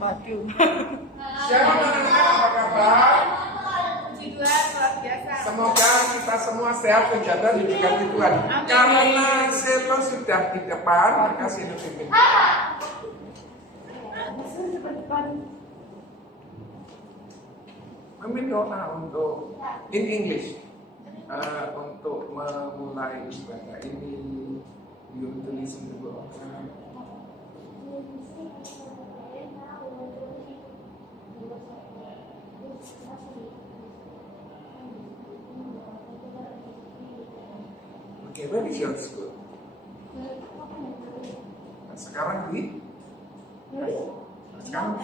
Waduh. Siapa anak-anak, apa kabar? Puji Tuhan, luar biasa. Semoga kita semua sehat terjaga diberkati Tuhan. Karena Selo sudah di depan, maka Selo pimpin. Memimpin doa untuk in English untuk memulai ibadah ini. You to listen to God. Okay, where is your school? Sekarang di? Sekarang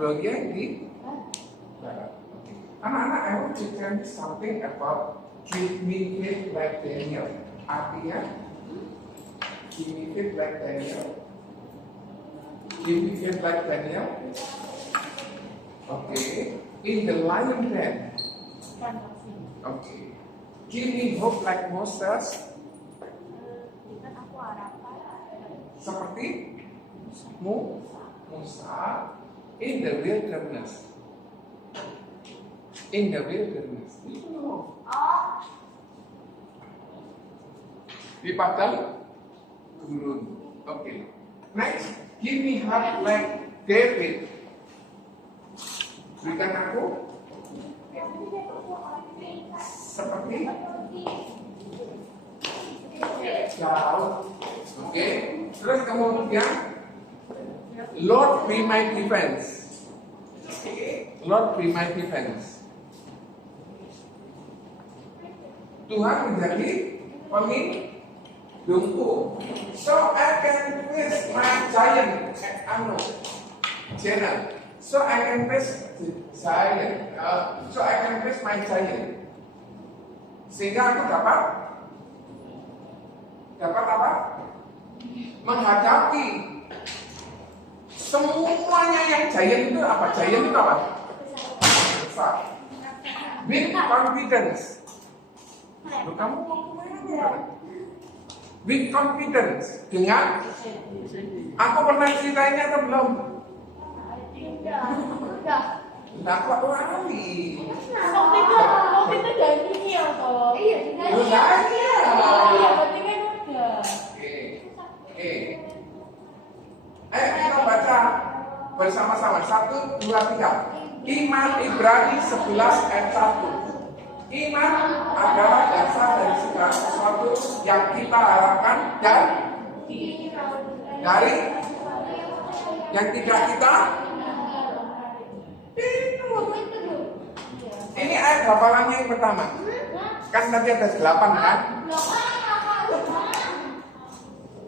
Gloria di Barat. Okay. Anak-anak, I want to tell you something about give me faith like Daniel. Artinya, give me faith like Daniel. Give me faith like Daniel. Okay. In the lion den. Okay. Give me hope like Moses. Seperti Musa in the wilderness. In the wilderness. Di padang gurun. Okay. Next, give me heart like David. Berikan aku seperti Daud. Oke. Terus kemudian Lord be my defense. Lord be my defense. Tuhan menjadi pelindungku. So I can face my giant. So I can face the giant. So I can face my giant. Sehingga aku dapat apa? Menghadapi semuanya yang giant itu apa? Giant itu apa? Besar. With confidence. Loh, kamu mau kemana? With confidence. Dengan aku pernah ceritainnya atau belum? Enggak kok wali. Waktu itu Daniel toh. Iya, Daniel. Iya, berarti kan udah. Oke. Ayo kita baca bersama-sama. 1, 2, 3. Iman Ibrani 11 ayat 1. Iman adalah dasar dari segala sesuatu yang kita harapkan dan dari yang tidak kita. Ini ayat hafalannya yang pertama. Kan tadi ada 8 kan?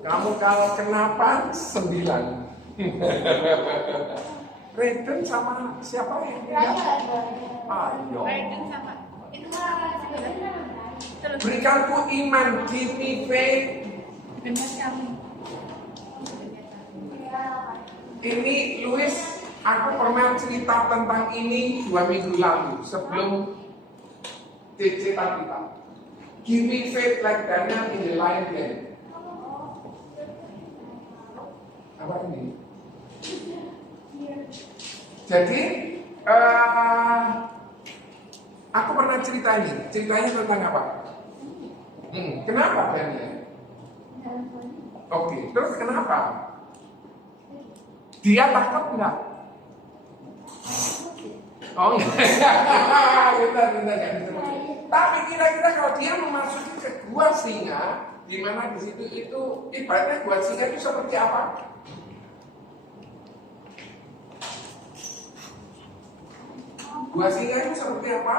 Kamu kalau kenapa 9? Reden sama siapa yang bilang? Ayo. Reden sama. Itu terus Berikanku iman, give me faith. benar kamu. Ini Louis, aku pernah cerita tentang ini 2 minggu lalu sebelum CC tadi. Give me faith like Daniel in the lion den. Apa ini? Jadi aku pernah cerita ini. Ceritanya tentang apa? Kenapa Daniel? Oke, terus kenapa? Dia takut enggak? Oh enggak. Benar. Tapi kira-kira kalau dia memasuki ke gua singa, di mana di situ itu ibaratnya gua singa itu seperti apa? Gua singa itu seperti apa?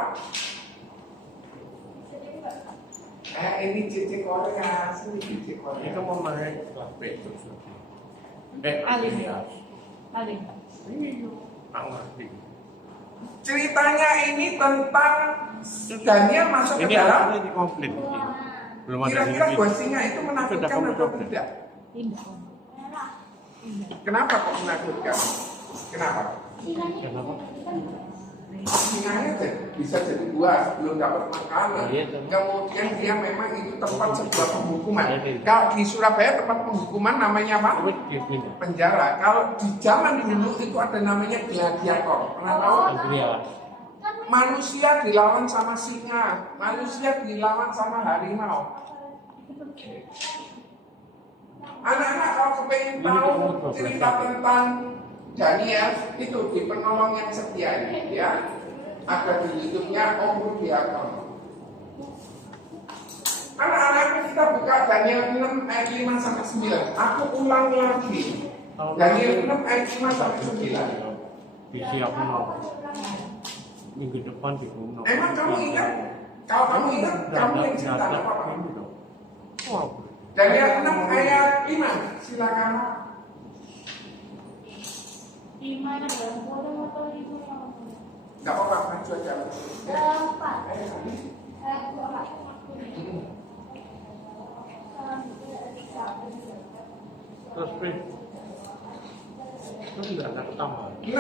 Ini CC Korea, sini CC Korea. Itu mau main Petrus. Paling. Ceritanya ini tentang Daniel masuk ke dalam. Ini komplit. Belum ada. Kira-kira gua singa itu menakutkan atau tidak? Tidak. Kenapa kok menakutkan? Kenapa? Kenapa? Singanya bisa jadi buas, belum dapat makanan. Kemudian dia memang itu tempat sebuah penghukuman. Kalau di Surabaya tempat penghukuman namanya apa? Penjara. Kalau di zaman dulu itu ada namanya gladiator. Pernah tahu? Manusia dilawan sama singa, manusia dilawan sama harimau. Anak-anak kalau kepengen tahu cerita tentang Daniel itu di Penolong yang Setia ini, ya, ada di YouTube-nya Om Rudiaton. Anak-anak kita buka Daniel 6 ayat 5 sampai 9. Aku ulang lagi. Daniel 6 ayat 5 sampai 9. Di siap minggu depan di Gunung. Emang kamu ingat? Kalau kamu ingat, kamu yang cerita apa? Daniel 6 ayat 5. Silakan. Di mana dalam forum atau di mana? Enggak apa-apa, maju aja. Empat. Terus terus nggak ada tambah. 6.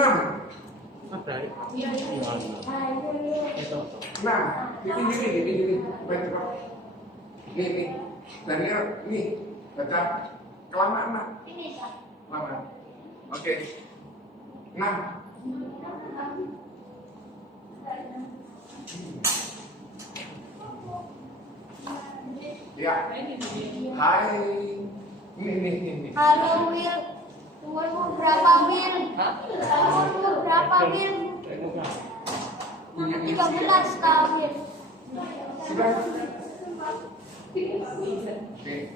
Ada ya? Iya. Itu. Nah, ini. Ini. Daniel, ini. Baca. Kelamaan, Nak. Ini Pak. Kelamaan. Oke. 6. Ya. Hai. Ini. Halo Will. Umurmu berapa Will? Umurmu berapa Will? 13 tahun. Sudah.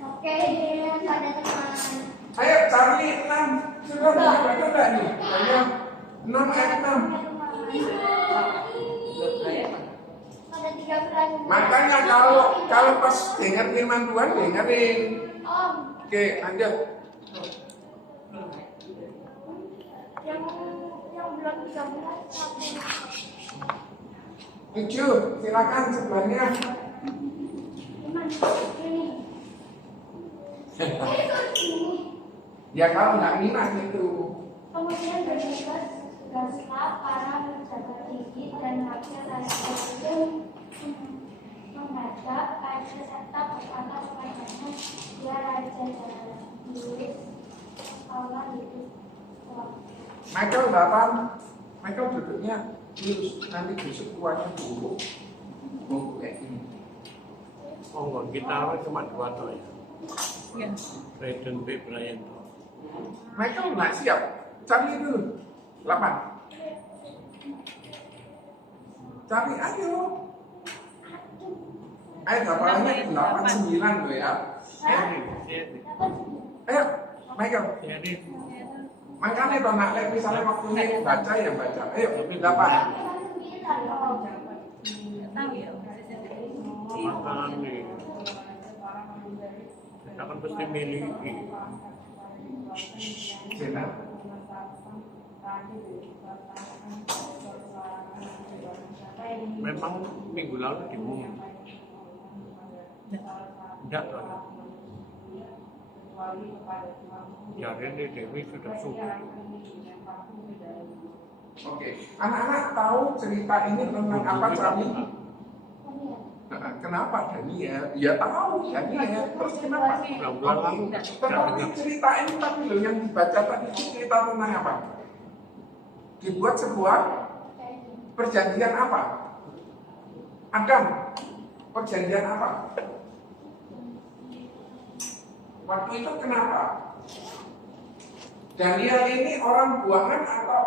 Oke, pada teman. Ayo cari 6. Sudah baca enggak nih? Ayo. 6 ayat 6. Pada 13. Makanya kalau pas dengar firman Tuhan dengerin. Om, Oke, lanjut. yang belum 13 tahun. 7, silakan sebelahnya. Ini. Ya kalau nggak minat itu. Kemudian bertugaslah para pejabat tinggi dan rakyat raja menghadap Raja serta berkata kepadanya, dia Raja Darius Allah itu. Michael datang. Michael duduknya lurus. Nanti besok tuanya buruk. Buruk kayak gini. Oh enggak, kita cuma 2 toh ya. Ya. Raiden B. Brian toh. Michael nggak siap. Cari dulu. 8. Cari ayo. Ayo hafalannya 8, 9 loh ya. Seri. Ayo, Michael. Seri. Makanya kalau nak misalnya waktunya baca ya baca. Ayo, 8. Tahu ya. Makanan nih. Kita kan pasti miliki. Cina. Memang minggu lalu diumum. Enggak toh. Ya Rene Dewi sudah subuh. Oke, anak-anak tahu cerita ini tentang apa Cami? Kenapa Daniel? Ya tahu Daniel. Terus kenapa? Bulan lalu Tetapi cerita ini tadi loh yang dibaca tadi itu cerita tentang apa? Dibuat sebuah perjanjian apa? Adam, perjanjian apa? Waktu itu kenapa? Daniel ini orang buangan atau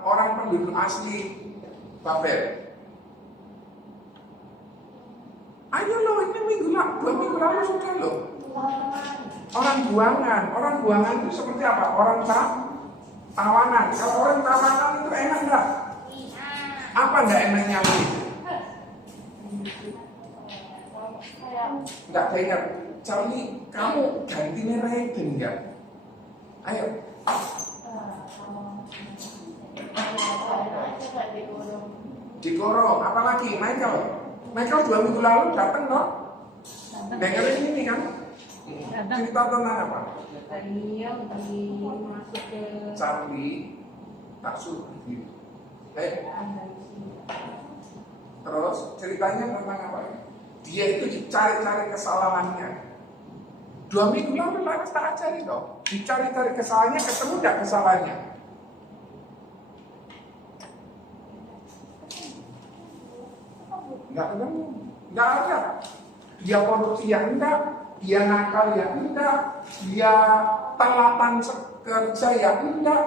orang penduduk asli Babel? Ayo loh, ini 2 minggu lalu sudah loh. Orang buangan itu seperti apa? Orang tawanan. Kalau orang tawanan itu enak nggak? Apa nggak enaknya? Nggak dengar. Charlie, kamu gantinya Raiden nggak? Ayo. Dikorong, apalagi Michael 2 minggu lalu datang loh. Dengerin ini kan? Cerita tentang apa? Daniel dimasuk ke Charlie, tak suruh berdiri. Terus ceritanya tentang apa ya? Dia itu dicari-cari kesalahannya. 2 minggu lalu Laras tak cari dong. Dicari-cari kesalahannya, ketemu tidak kesalahannya? Enggak ketemu, enggak ada. Dia korupsi ya enggak, dia nakal ya enggak, dia telatan kerja ya enggak.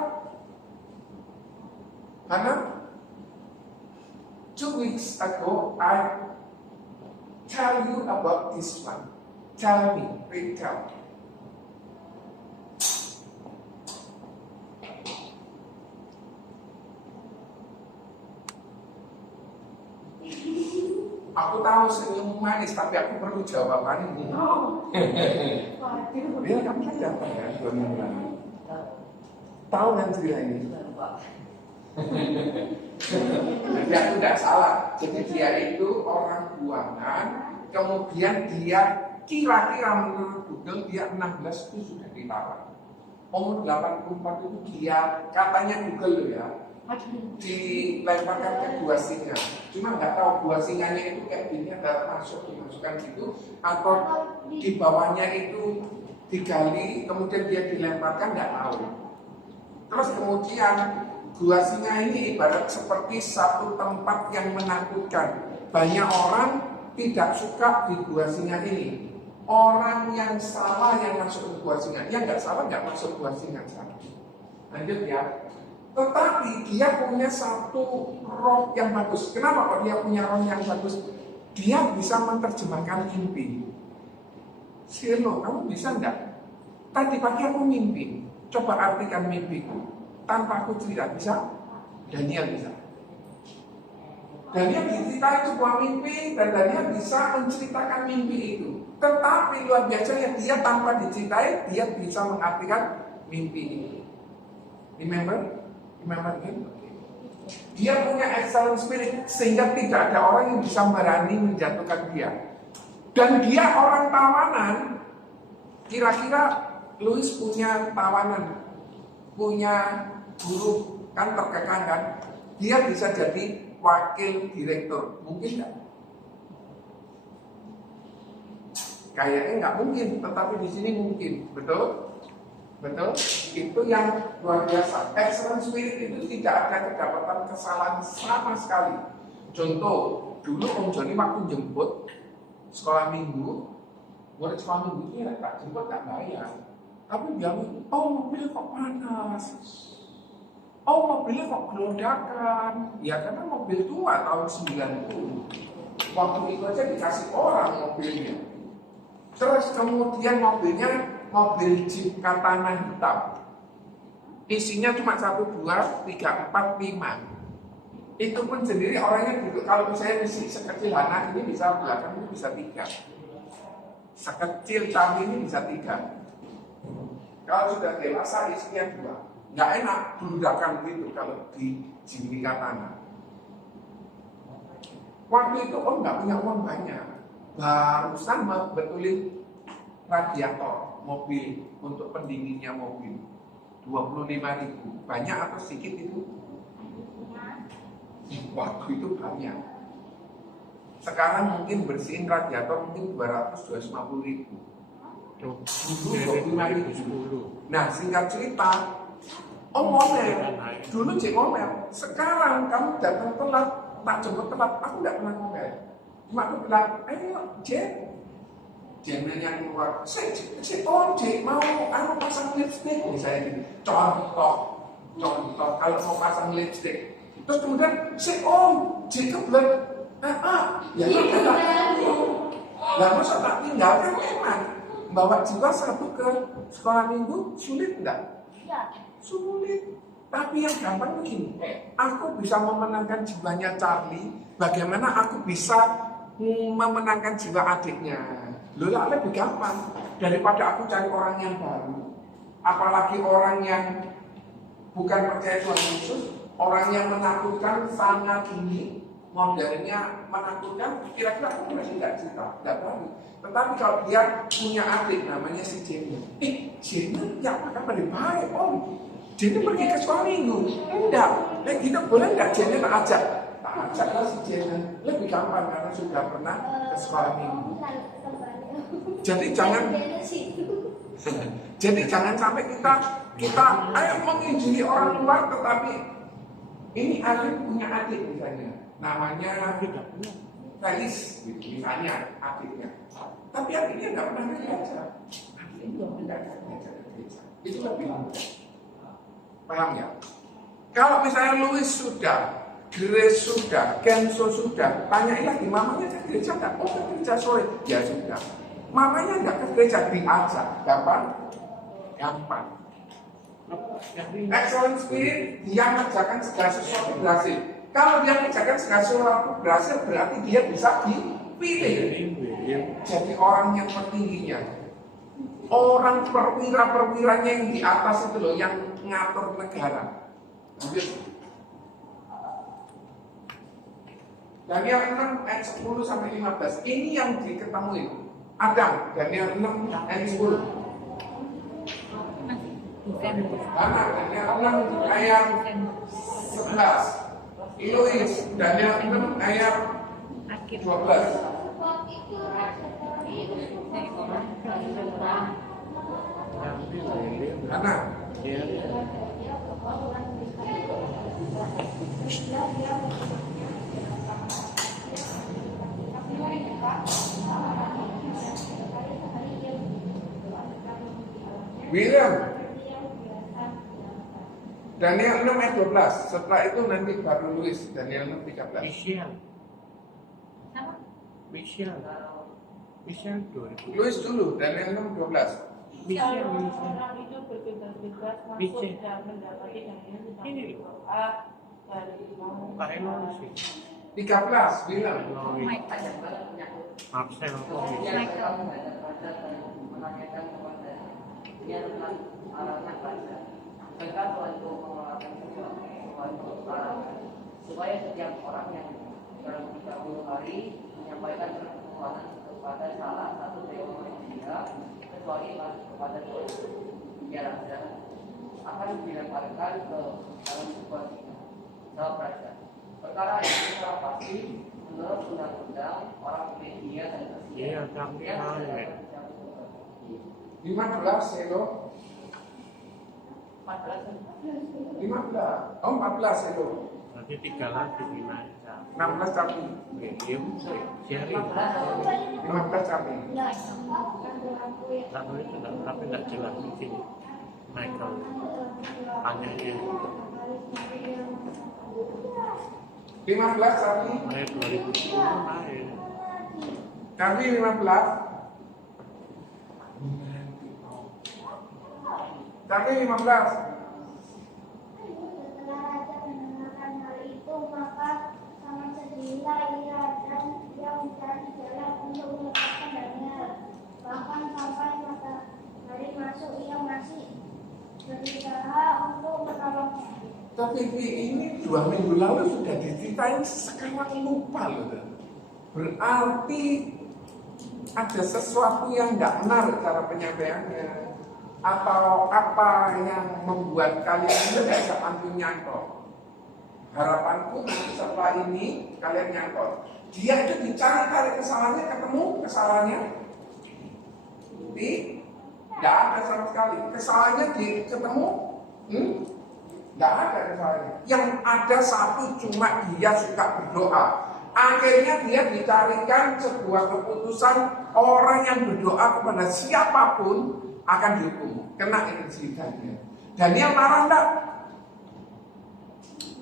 Karena 2 weeks ago I tell you about this one. Tell me, please tell. Aku tahu senyum manis, tapi aku perlu jawaban ini. Dia kamu kan datang kan 2 minggu lalu. Tahu kan cerita ini? Jadi aku tidak salah. Jadi dia itu orang buangan, kemudian dia kira-kira menurut Google dia 16 itu sudah ditawar. Umur 84 itu dia katanya Google ya. Dilemparkan ke 2 singa. Cuma nggak tahu 2 singanya itu kayak gini ada dimasukkan gitu atau di bawahnya itu digali kemudian dia dilemparkan nggak tahu. Terus kemudian 2 singa ini ibarat seperti satu tempat yang menakutkan. Banyak orang tidak suka di 2 singa ini. Orang yang salah yang masuk ke 2 singa, yang nggak salah nggak masuk 2 singa. Lanjut ya. Tetapi dia punya satu roh yang bagus. Kenapa kok dia punya roh yang bagus? Dia bisa menerjemahkan mimpi. Sirno, kamu bisa enggak? Tadi pagi aku mimpi. Coba artikan mimpiku. Tanpa aku cerita, bisa? Daniel bisa. Daniel diceritain sebuah mimpi dan Daniel bisa menceritakan mimpi itu. Tetapi luar biasanya dia tanpa diceritain, dia bisa mengartikan mimpi itu. Remember him? Dia punya excellent spirit sehingga tidak ada orang yang bisa berani menjatuhkan dia. Dan dia orang tawanan. Kira-kira Louis punya tawanan, punya guru kan terkekang kan? Dia bisa jadi wakil direktur, mungkin nggak? Kayaknya nggak mungkin, tetapi di sini mungkin, betul? Betul? Itu yang luar biasa. Excellent spirit itu tidak ada kedapatan kesalahan sama sekali. Contoh, dulu Om Joni waktu jemput sekolah minggu, murid sekolah minggu itu ya tak jemput tak bayar. Tapi dia bilang, oh mobil kok panas, oh mobilnya kok gelodakan. Ya karena mobil tua tahun 90. Waktu itu aja dikasih orang mobilnya. Terus kemudian mobilnya mobil Jeep Katana hitam. Isinya cuma 1, 2, 3, 4, 5. Itu pun sendiri orangnya duduk. Kalau misalnya isi sekecil anak ini bisa belakang ini bisa 3. Sekecil kami ini bisa 3. Kalau sudah dewasa isinya 2. Nggak enak beludakan gitu kalau di Jeep Katana. Waktu itu Om nggak punya uang banyak. Barusan betulin radiator mobil untuk pendinginnya mobil 25.000. Banyak atau sedikit itu? Waktu itu banyak. Sekarang mungkin bersihin radiator mungkin 200-250.000. Dulu 25.000. Nah singkat cerita, Om ngomel. Dulu Cik ngomel. Sekarang kamu datang telat, tak jemput telat. Aku tidak pernah ngomel. Cuma aku bilang, ayo Cik. Jennya keluar, si Ojek mau pasang lipstick misalnya gitu. Contoh kalau mau pasang lipstick. Terus kemudian si Om J kebelet, ya udah. Lah masa tak tinggalkan memang bawa jiwa satu ke sekolah minggu sulit enggak? Sulit. Tapi yang gampang begini, aku bisa memenangkan jiwanya Charlie. Bagaimana aku bisa memenangkan jiwa adiknya? Loh lebih gampang daripada aku cari orang yang baru. Apalagi orang yang bukan percaya Tuhan Yesus, orang yang menakutkan sangat ini, modelnya menakutkan. Kira-kira aku masih nggak cerita, nggak berani. Tetapi kalau dia punya adik namanya si Jenny, Jenny ya makan paling baik Om. Jenny pergi ke sekolah minggu. Enggak. Kita boleh enggak Jenny tak ajak? Tak ajak lah si Jenny. Lebih gampang karena sudah pernah ke sekolah minggu. Jadi jangan sampai kita ayo menginjili orang luar, tetapi ini Alif punya adik misalnya, namanya Felis, gitu, misalnya adiknya. Tapi adiknya nggak pernah ke gereja. Adiknya nggak ke gereja. Itu lebih mudah. Paham ya? Kalau misalnya Louis sudah, Grace sudah, Kenzo sudah, tanyailah di mamanya ke gereja nggak? Oh, ke gereja sore. Ya sudah. Mamanya nggak ke gereja, diajak. Gampang? Gampang. Excellent spirit, dia mengerjakan segala sesuatu berhasil. Kalau dia mengerjakan segala sesuatu berhasil, berarti dia bisa dipilih jadi orang yang tertingginya. Orang perwira-perwiranya yang di atas itu loh, yang ngatur negara. Daniel 6 ayat 10 sampai 15. Ini yang diketahui. Adam, Daniel 6 ayat 10. Anak, Daniel 6 ayat 11. Louis, Daniel 6 ayat 12. Anak. William, Daniel 6 ayat 12. Setelah itu nanti baru Louis, Daniel 6 13. Apa? Michelle 2000. Louis dulu, Daniel 6 12. Michelle. Orang itu berbebas-bebas masuk dan mendapati dan ini berdoa dari Pak Eno sih. 13, William. Marcel. Dia tentang arahnya baca. Mereka untuk mengeluarkan sesuatu supaya setiap orang yang dalam 30 hari menyampaikan permohonan kepada salah satu dewa manusia kecuali kepada Tuhan. Dia akan dilemparkan ke dalam sebuah singa. Jawab raja. Perkara yang secara pasti menurut undang-undang orang media dan Iya, tapi aneh. 15 Elo. 15. Oh, 14 Elo. Nanti 3 lagi gimana? 16 Capi. Medium, sharing. 15 Capi. Satu itu tapi nggak jelas di sini. Michael, anehnya 15 Capi. Maret 2010 Maret. Capi 15. Capi 15. Setelah raja mendengarkan hal itu, maka sangat sedihlah ia dan dia mencari jalan untuk melepaskan Daniel. Bahkan sampai matahari masuk, ia masih berusaha untuk menolongnya. Tapi ini 2 minggu lalu sudah diceritain, sekarang lupa loh. Berarti ada sesuatu yang nggak benar cara penyampaiannya, atau apa yang membuat kalian itu nggak bisa langsung nyantol. Harapanku setelah ini kalian nyantol. Dia itu dicari-cari kesalahannya, ketemu kesalahannya, nggak ada sama sekali. Kesalahannya ketemu, nggak ada kesalahannya. Yang ada satu cuma dia suka berdoa. Akhirnya dia dicarikan sebuah keputusan, orang yang berdoa kepada siapapun akan dihukum, kena energi Daniel. Daniel marah enggak?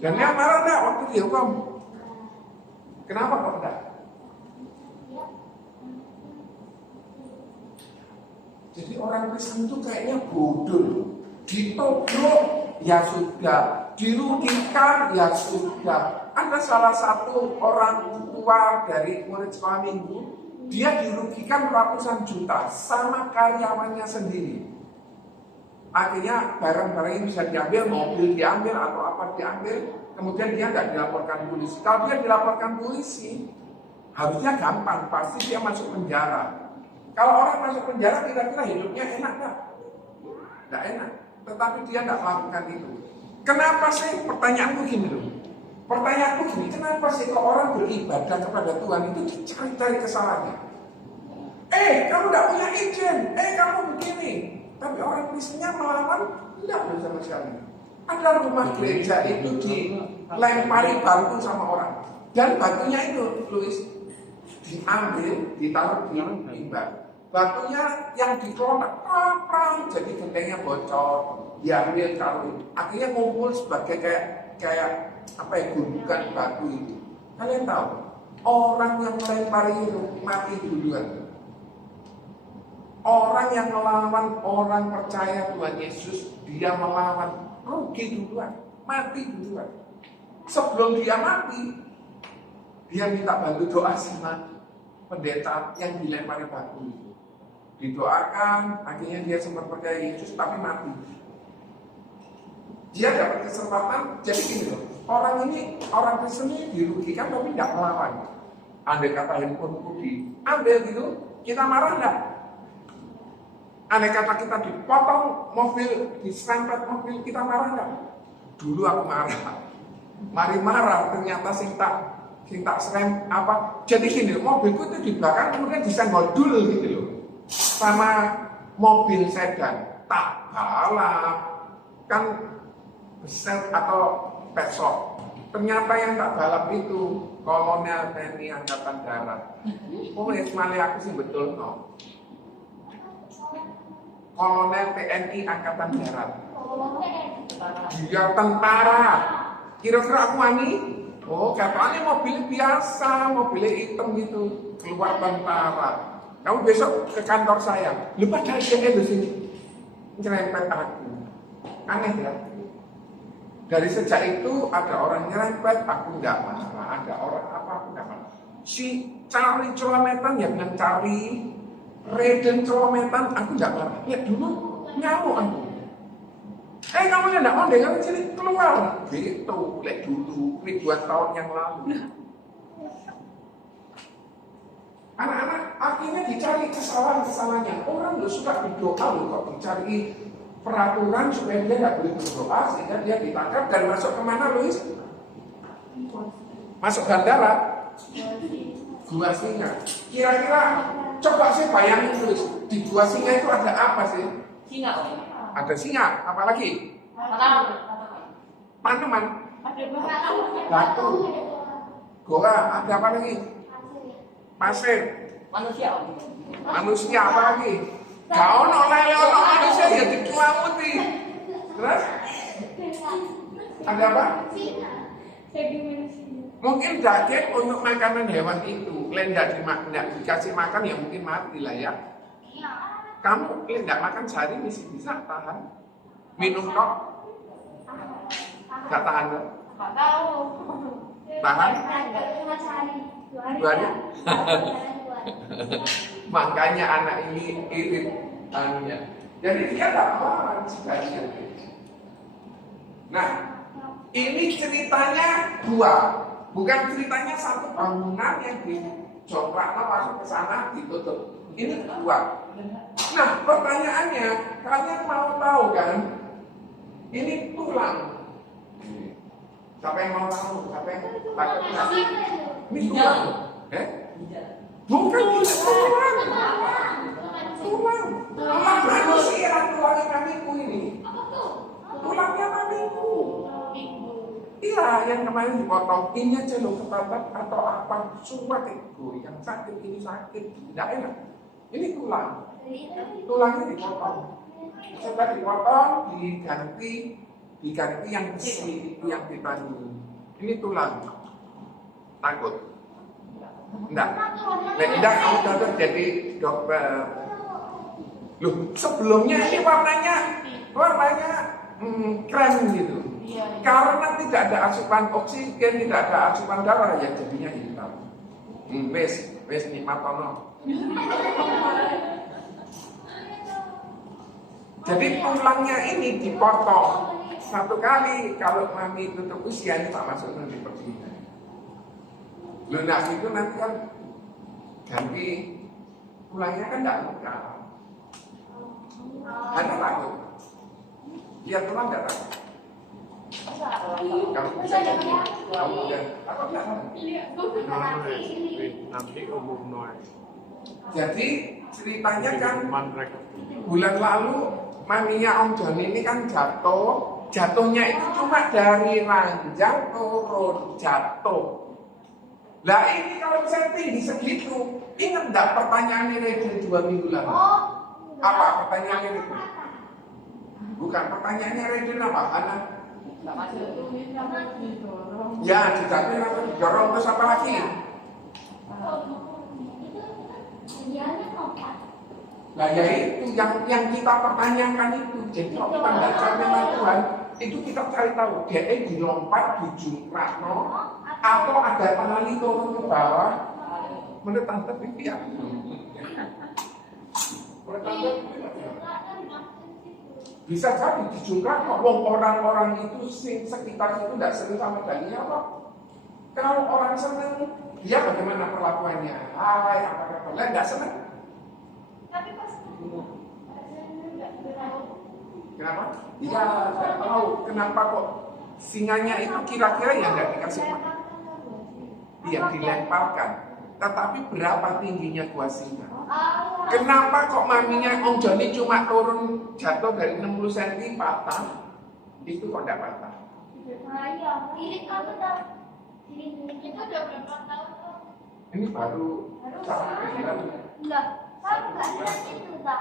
Daniel marah enggak waktu dihukum? Kenapa kok enggak? Jadi orang Kristen itu kayaknya bodoh. Ditoblok ya sudah, dirugikan ya sudah. Ada salah satu orang tua dari murid sekolah minggu, dia dirugikan ratusan juta sama karyawannya sendiri. Akhirnya barang-barang ini bisa diambil, mobil diambil atau apa diambil, kemudian dia nggak dilaporkan polisi. Kalau dia dilaporkan polisi, harusnya gampang, pasti dia masuk penjara. Kalau orang masuk penjara, kira-kira hidupnya enak nggak? Nggak enak. tetapi dia tidak melakukan itu. Kenapa sih? Pertanyaanku gini loh. Pertanyaanku gini, kenapa sih kok orang beribadah kepada Tuhan itu dicari-cari kesalahannya? Kamu tidak punya izin, kamu begini. Tapi orang Kristennya melawan, tidak boleh sama sekali. Ada rumah gereja itu dilempari batu sama orang. Dan batunya itu, Louis, diambil, ditaruh di mimbar. Batunya yang dikelola, jadi gentengnya bocor, diambil taruh. Akhirnya ngumpul sebagai kayak apa ya, gundukan batu itu. Kalian tahu, orang yang melempari itu mati duluan. Orang yang melawan orang percaya Tuhan Yesus, dia melawan, rugi duluan, mati duluan. Sebelum dia mati, dia minta bantu doa sama pendeta yang dilempari batu itu. Didoakan, akhirnya dia sempat percaya Yesus, tapi mati. Dia dapat kesempatan, jadi gini loh, orang Kristen ini dirugikan tapi tidak melawan. Andai kata handphoneku diambil gitu, kita marah enggak? Andai kata kita dipotong mobil, diserempet mobil, kita marah enggak? Dulu aku marah. Mari marah, ternyata sing tak serem apa? Jadi gini, mobilku itu dibakar kemudian disenggol dulu gitu loh. Sama mobil sedan, tak balap. Kan beset atau pesok. Ternyata yang tak balap itu Kolonel TNI Angkatan Darat. Ismail aku sih betul no. Kolonel TNI Angkatan Darat. Dia tentara. Kira-kira aku wani? Oh, katanya mobil biasa, mobil hitam gitu. Keluar tentara. Kamu besok ke kantor saya. Lupa dari dia di sini. Nyerempet aku. Aneh ya. Dari sejak itu ada orang nyerempet, aku enggak marah. Ada orang apa, aku enggak marah. Si cari celometan ya bilang cari. Reden celometan, aku enggak marah. Lihat dulu, ngamuk aku. Kamu yang enggak ondeng, kamu jadi keluar. Gitu, lihat dulu, ribuan tahun yang lalu. Anak-anak akhirnya dicari kesalahan-kesalahannya. Orang loh suka berdoa loh kok dicari peraturan supaya dia nggak boleh berdoa sehingga dia ditangkap dan masuk kemana, Louis? Masuk bandara. Gua Singa. Kira-kira coba sih bayangin, Louis, di Gua Singa itu ada apa sih? Singa. Ada singa, apalagi? Tanaman. Ada Batu. Goa, ada apa lagi? Pasir. Manusia apa lagi? Kau nolai manusia ya dikelamuti. Terus? Ada apa? Mungkin daging untuk makanan hewan itu. Kalian tidak dikasih makan ya mungkin mati lah ya. Kamu tidak makan sehari bisa tahan. Minum kok? Gak tahan kan? Gak tahu. Tahan? 2 hari. Makanya anak ini irit anunya. Jadi dia tak marah sebaliknya. Nah, ini ceritanya 2, bukan ceritanya satu bangunan yang dijongkrak masuk ke sana ditutup. Ini 2. Nah, pertanyaannya, kalian mau tahu kan? Ini tulang. Siapa yang mau tahu? Siapa yang takut? Ini tulang. Bukan tulang. Tulang manusia, tulangnya mamiku ini. Tulangnya mamiku. Iya, yang kemarin dipotong. Ini aja loh ketabat atau apa? Sumpah itu yang sakit ini sakit, tidak enak. Ini tulang. Tulangnya dipotong. Setelah dipotong, diganti yang besi itu yang ditandu. Ini tulang. Takut? Enggak. Tidak, kamu cocok jadi dokter. Loh, sebelumnya ini warnanya krem gitu. Karena tidak ada asupan oksigen, tidak ada asupan darah, ya jadinya hitam. Wes nikmatono. Jadi tulangnya ini dipotong 1 kali. Kalau mami tutup usia ini tak masuk nanti persingkat. Lunas itu nanti kan ganti tulangnya kan tidak lengkap. Ada takut. Lihat tulang nggak tahu? Kamu bisa jadi. Kamu dan apa nggak tahu? Nanti umum noy. Jadi ceritanya kan Man mereka. bulan lalu maminya Om Joni ini kan jatuhnya itu cuma dari ranjang turun jatuh. Lah ini kalau saya tinggi segitu, ingat nggak pertanyaannya Rede 2 minggu lalu? Apa pertanyaannya itu? Bukan pertanyaannya Rede apa? Anak Nggak masuk. ya didapin atau didorong terus apa lagi? Lah ya itu yang kita pertanyakan itu. Jadi kalau kita nggak cari Tuhan, itu kita cari tahu dia dilompat, dijungkrak, atau ada tali turun ke bawah. Menurut tante Pipi ya. Menurut tante Pipi bisa jadi dijungkrak kok. Orang-orang itu sekitar itu tidak senang sama Daniel kok. Kalau orang senang, dia bagaimana perlakuannya? Hai, apa kata? Lah nggak senang. Tapi pas Kenapa? Iya, saya tahu. Kenapa kok singanya itu kira-kira ya nggak dikasih makan? Iya, dilemparkan. Tetapi berapa tingginya gua singa? Kenapa kok maminya Om Joni cuma turun jatuh dari 60 cm patah? Itu kok nggak patah? itu udah berapa tahun tuh? Ini baru satu bulan. Enggak, kamu nggak lihat itu tak?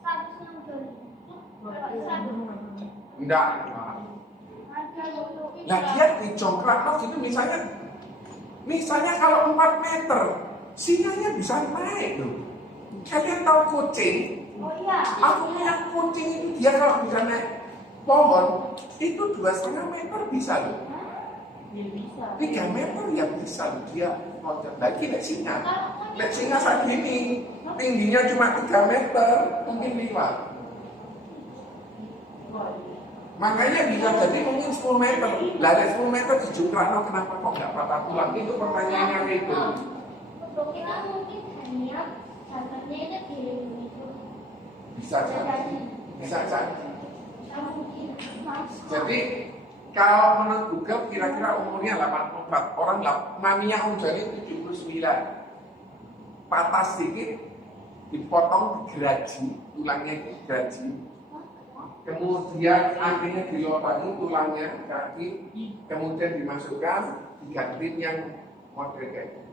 160. Enggak. Ada dulu. Lah dia dijongkrak gitu misalnya kalau 4 meter, singanya bisa naik loh. Kalian tahu kucing? Oh iya. Aku punya kucing itu dia kalau bisa naik pohon itu 2,5 meter bisa loh. Ya bisa. 3 meter ya bisa loh dia loncat lagi lek singa. Lek singa saat gini tingginya cuma 3 meter mungkin 5. Makanya bisa jadi mungkin 10 meter. Lah dari 10 meter dijungkrak kenapa kok nggak patah tulang? Itu pertanyaannya itu. Kita mungkin hanya contohnya itu di itu. Bisa jadi. Bisa jadi. Mungkin. Jadi kalau menurut Google kira-kira umurnya 84. Orang maminya Om Joni 79. Patah sedikit, dipotong digeraji, tulangnya digeraji. Kemudian akhirnya dilobangi tulangnya kaki, kemudian dimasukkan diganti yang model kayak gitu.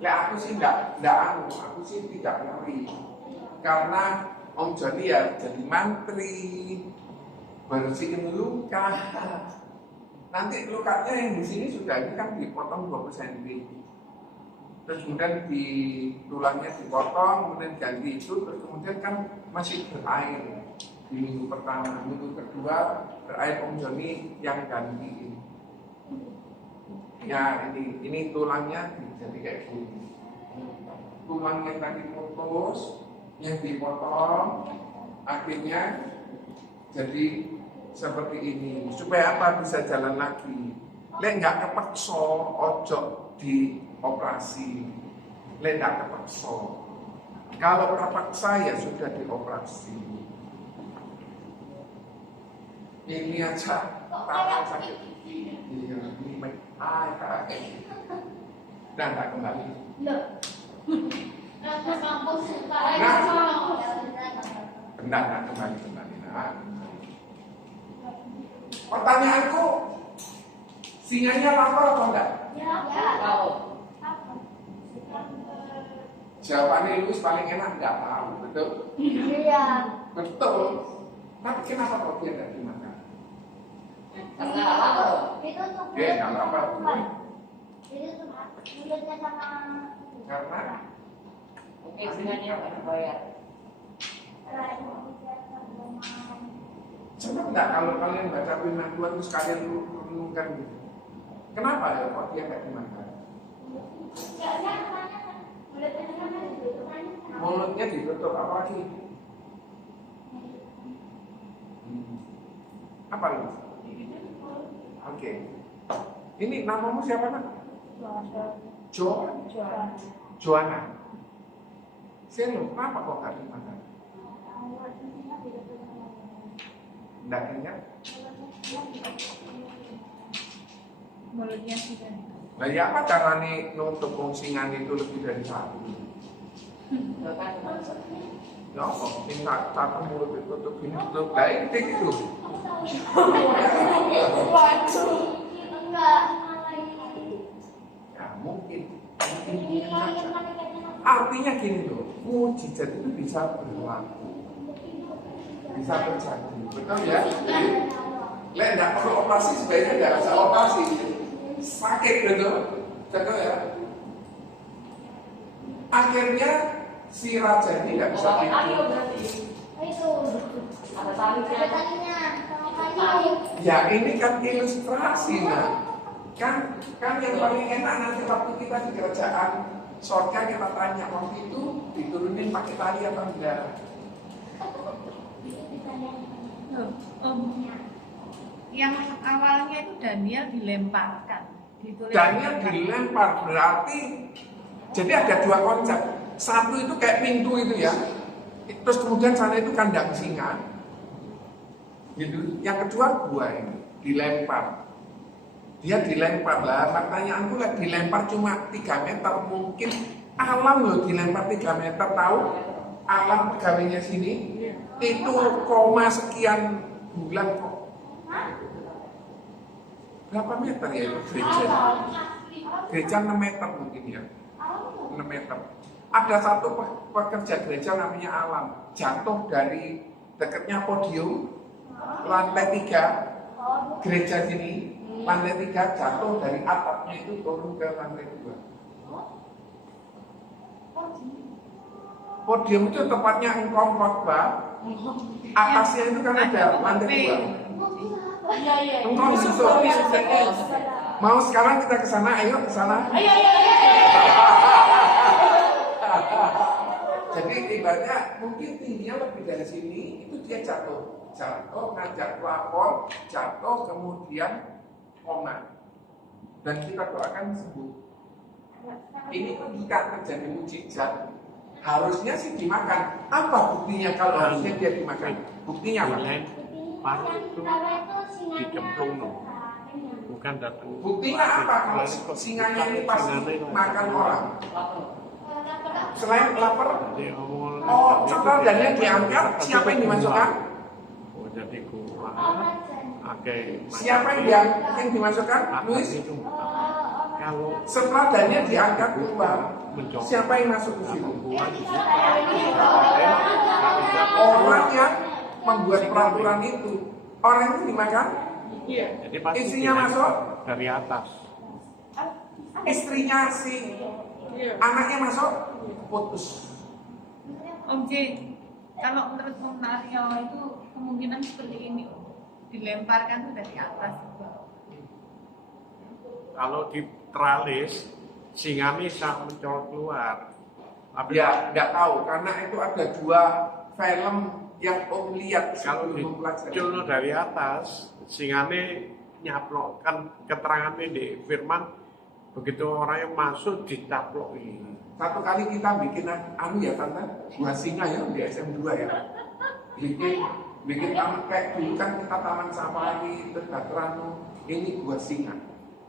Lah aku sih aku sih tidak ngeri karena Om Joni ya jadi mantri bersihin luka. Nanti lukanya yang di sini sudah ini kan dipotong 20 cm. Terus kemudian di tulangnya dipotong, kemudian ganti itu, terus kemudian kan masih berair di minggu pertama, minggu kedua berair Om Joni yang ganti. Ya ini tulangnya jadi kayak gini. Tulang yang tadi putus, yang dipotong, akhirnya jadi seperti ini. Supaya apa bisa jalan lagi? Lek nggak kepeksa, ojo di operasi, tidak terpaksa. Kalau terpaksa ya sudah dioperasi. Ini aja tangan sakit. Iya, ini dan tak kembali. Bentar, kembali. Pertanyaanku, singanya lapar atau enggak? Tahu. Jawabannya Luis paling enak nggak tahu, betul? Iya. Betul. Tapi kenapa kok dia nggak dimakan? Karena lapar. Itu tuh. Dia nggak lapar. Itu tuh mulutnya sama. Karena Mungkin singanya nggak dibayar. coba nggak kalau kalian baca firman Tuhan terus kalian renungkan gitu. Kenapa ya kok dia nggak dimakan? Mulutnya ditutup apa lagi? Apa lu? Oke. Ini namamu siapa nak? Joanna. Selo, kenapa kok gak dimakan? Nggak ingat? Mulutnya sih kan. Nah, ya apa caranya nutup singan itu lebih dari satu? Ya apa? Tinggal satu mulut ditutup ini tutup. Nah, ini gitu. Waduh. Enggak, malah ini. Ya mungkin saja. Artinya gini loh, mujizat itu bisa berlaku, bisa terjadi, betul ya? Lek nggak perlu operasi sebaiknya nggak usah operasi, sakit betul ya? Akhirnya si raja ini nggak bisa tidur. Itu. Ada Ada talinya. talinya, sama kayu. Ya ini kan ilustrasi nah. Kan yang paling enak nanti waktu kita di kerajaan surga kita tanya waktu itu diturunin pakai tali apa enggak? Yang awalnya itu Daniel dilemparkan. Daniel dilempar berarti jadi ada dua konsep. Satu itu kayak pintu itu ya. Terus kemudian sana itu kandang singa. Gitu. Yang kedua gua ini dilempar. Dia dilempar lah. Pertanyaanku lah dilempar cuma 3 meter mungkin alam loh dilempar 3 meter tahu? Alam pegawainya sini itu koma sekian bulan kok. Berapa meter ya itu gereja? Gereja 6 meter mungkin ya. 6 meter. Ada satu pekerja gereja namanya Alam, jatuh dari dekatnya podium lantai 3 gereja sini, lantai 3 jatuh dari atapnya itu turun ke lantai 2. Podium itu tempatnya engkau khotbah, atasnya itu kan ada lantai 2. Iya. Engkau susu. Mau sekarang kita ke sana, ayo ke sana. Ayo. Jadi ibaratnya mungkin tingginya lebih dari sini, itu dia jatuh, ngajak pelapor, jatuh kemudian koma. Dan kita doakan sembuh. Ini kan jika terjadi mujizat, harusnya sih dimakan. Apa buktinya kalau harusnya dia dimakan? Buktinya apa? Dilempar itu dicemplung loh. Bukan datang. Buktinya apa kalau singanya ini pasti makan orang? Selain lapar, setelah Daniel diangkat, siapa yang dimasukkan? Oh, jadi kuat. Oke. Siapa yang dimasukkan? Luis. Kalau Setelah Daniel diangkat keluar, siapa yang masuk ke situ? Orang yang membuat peraturan itu. Orang itu dimakan? jadi pasti Istrinya masuk? dari atas. Istrinya si anaknya masuk? Putus. Om J, kalau menurut Om Naryo itu kemungkinan seperti ini, dilemparkan itu dari atas. Kalau di teralis, singa bisa mencolok keluar. Tapi Ya, nggak tahu karena itu ada 2 film yang Om lihat kalau di sebelum mempelajari. culno dari atas, singane nyaplok kan keterangannya di firman begitu orang yang masuk dicaploki. Satu kali kita bikin anu ya tante, gua singa ya di SM2 ya. Bikin taman kayak dulu kan kita taman safari terus ini gua singa.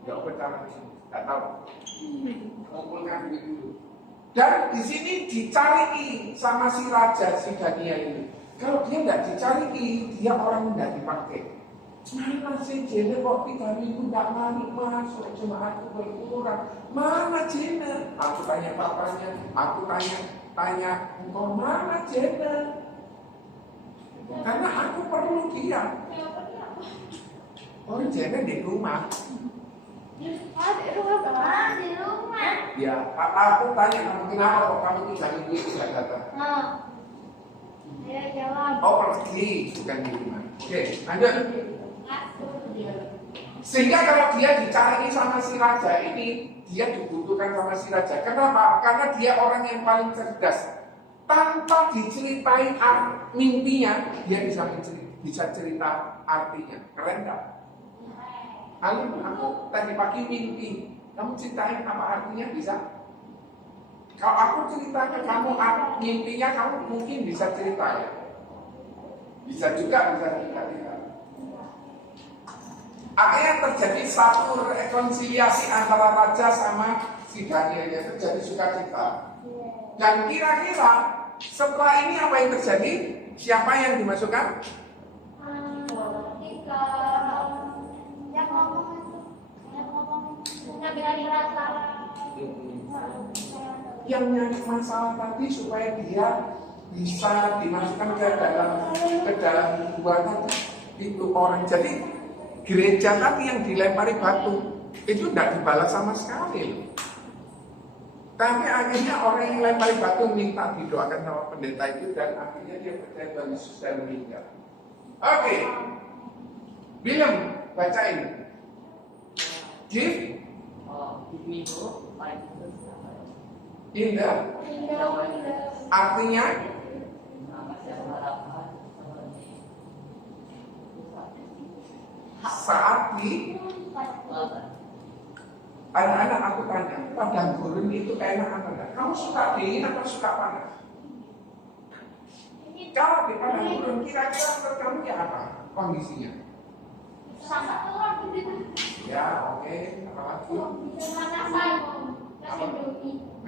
Enggak apa cara di sini, enggak tahu. Kumpulkan duit dulu. Dan di sini dicari sama si raja si Daniel ini. Kalau dia enggak dicari, dia orang enggak dipakai. Mana sih Jene kok 3 minggu enggak masuk, cuma aku berkurang. Mana Jene? Aku tanya papanya, aku tanya engkau mana Jene? Karena aku perlu dia. Oh Jene di rumah. Di rumah. Ya, aku tanya kamu kenapa kok kamu 3 minggu itu enggak datang? Ayo jawab. Oh pergi, bukan di rumah. Oke, lanjut. Sehingga kalau dia dicari sama si raja ini, dia dibutuhkan sama si raja. Kenapa? Karena dia orang yang paling cerdas. Tanpa diceritain mimpinya, dia bisa cerita artinya. Keren gak? Aku tadi pagi mimpi. Kamu ceritain apa artinya bisa? Kalau aku cerita ke kamu mimpinya, kamu mungkin bisa cerita ya. Bisa juga tidak. Akhirnya terjadi satu rekonsiliasi antara raja sama si Daniel, ya terjadi sukacita. Dan kira-kira setelah ini apa yang terjadi? Siapa yang dimasukkan? Yang nyari masalah tadi supaya dia bisa dimasukkan ke dalam gua tadi itu orang. Jadi gereja tadi yang dilempari batu itu tidak dibalas sama sekali. Tapi akhirnya orang yang lempari batu minta didoakan sama pendeta itu dan akhirnya dia percaya bahwa Yesus sudah meninggal. Oke, William bacain. Give me hope, indah artinya saat di anak-anak aku tanya, padang gurun itu enak apa enggak? Kamu suka dingin atau suka panas? Kalau di padang gurun kira-kira menurut kamu ya apa kondisinya? Ya oke, apa lagi?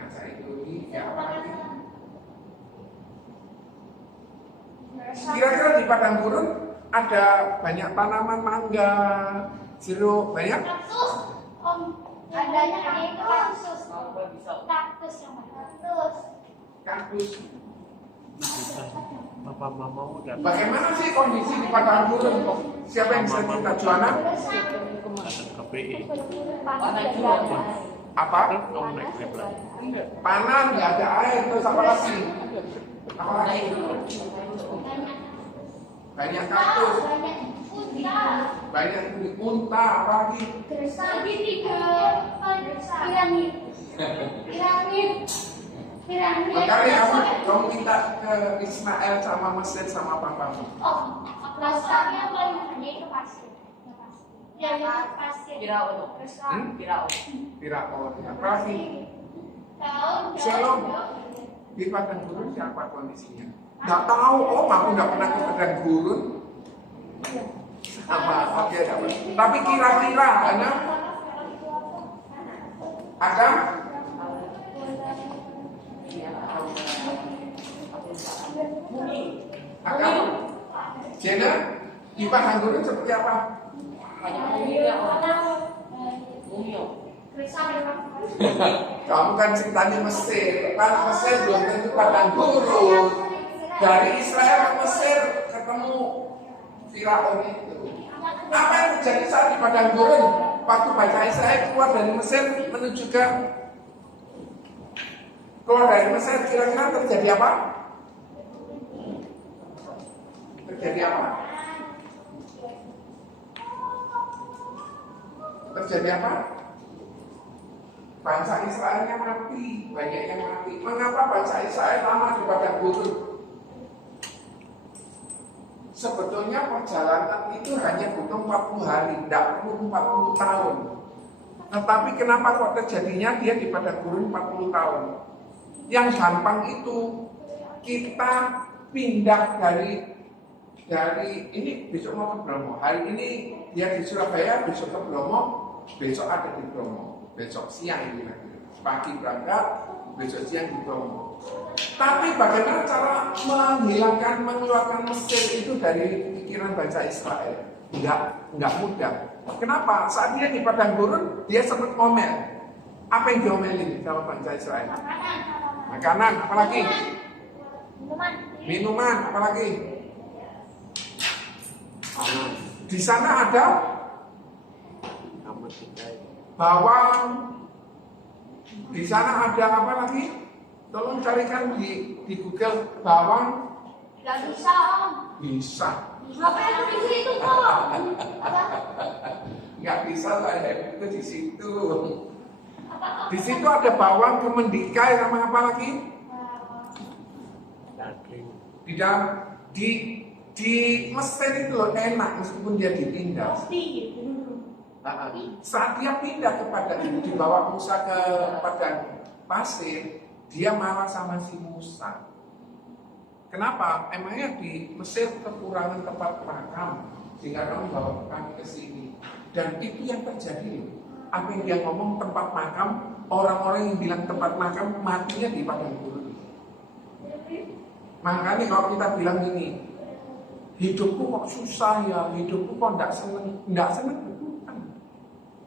Masa Indomie, ya apa lagi? Kira-kira di padang gurun ada banyak tanaman mangga, jeruk, banyak? Adanya itu kaktus. Kaktus. Papa mama udah Bagaimana sih kondisi di padang gurun? Siapa yang bisa cerita, Juana? KPI. Apa? Kamu naik tablet. Panas, nggak ada air, terus apa lagi? Apa lagi? Banyak kaktus, banyak unta, apa lagi? Makanya kamu minta ke Ismail sama Mesir sama papamu. Firaun, apa lagi? Shalom. Di padang gurun siapa kondisinya? Nggak tahu, aku nggak pernah ke padang gurun. Sama, oke, dapat. Tapi kira-kira ada? Ada? Jena, di padang gurun seperti apa? Kamu kan ceritanya Mesir, kan Mesir belum tentu padang gurun. Dari Israel ke Mesir ketemu Firaun itu. Apa yang terjadi saat di padang gurun? Waktu bangsa Israel keluar dari Mesir menuju ke keluar dari Mesir, kira-kira terjadi apa? Terjadi apa? Terjadi apa? Bangsa Israelnya mati, banyak yang mati. Mengapa bangsa Israel lama di padang gurun? Sebetulnya perjalanan itu hanya butuh 40 hari, tidak perlu 40 tahun. Tetapi kenapa kok terjadinya dia di padang gurun 40 tahun? Yang gampang itu kita pindah dari ini besok mau ke Bromo. Hari ini dia di Surabaya, besok ke Bromo, besok ada di Bromo, besok siang ini lagi. Pagi berangkat, besok siang di Bromo. Tapi bagaimana cara mengeluarkan Mesir itu dari pikiran bangsa Israel? Enggak mudah. Kenapa? Saat dia di padang gurun, dia sempat ngomel. Apa yang diomelin sama bangsa Israel? Makanan, apalagi? Minuman, apalagi? Di sana ada bawang. Di sana ada apa lagi? Tolong carikan di Google bawang. Gak bisa, Om. Bisa. Ngapain aku di situ kok? Nggak bisa lah, itu di situ. Di situ ada bawang, kemendikai sama apa lagi? Daging. Di dalam di Mesir itu loh enak meskipun dia dipindah. Saat dia pindah kepada dibawa Musa ke padang pasir, dia marah sama si Musa. Kenapa? Emangnya di Mesir kekurangan tempat makam sehingga kamu bawa kami ke sini. Dan itu yang terjadi loh. Apa yang dia ngomong tempat makam, orang-orang yang bilang tempat makam matinya di padang gurun. Makanya kalau kita bilang ini, hidupku kok susah ya, hidupku kok enggak seneng bukan.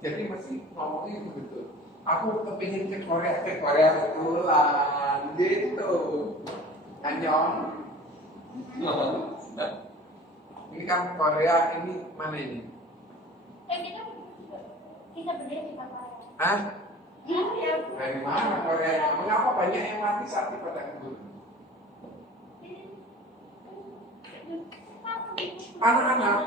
Jadi masih ngomongnya begitu. Aku kepingin ke Korea betulan, gitu. Anyong. Ini kan Korea, ini mana ini? Kita berdiri di Korea. Hah? Iya. Dari mana Korea? Mengapa banyak yang mati saat di padang gurun? Anak-anak,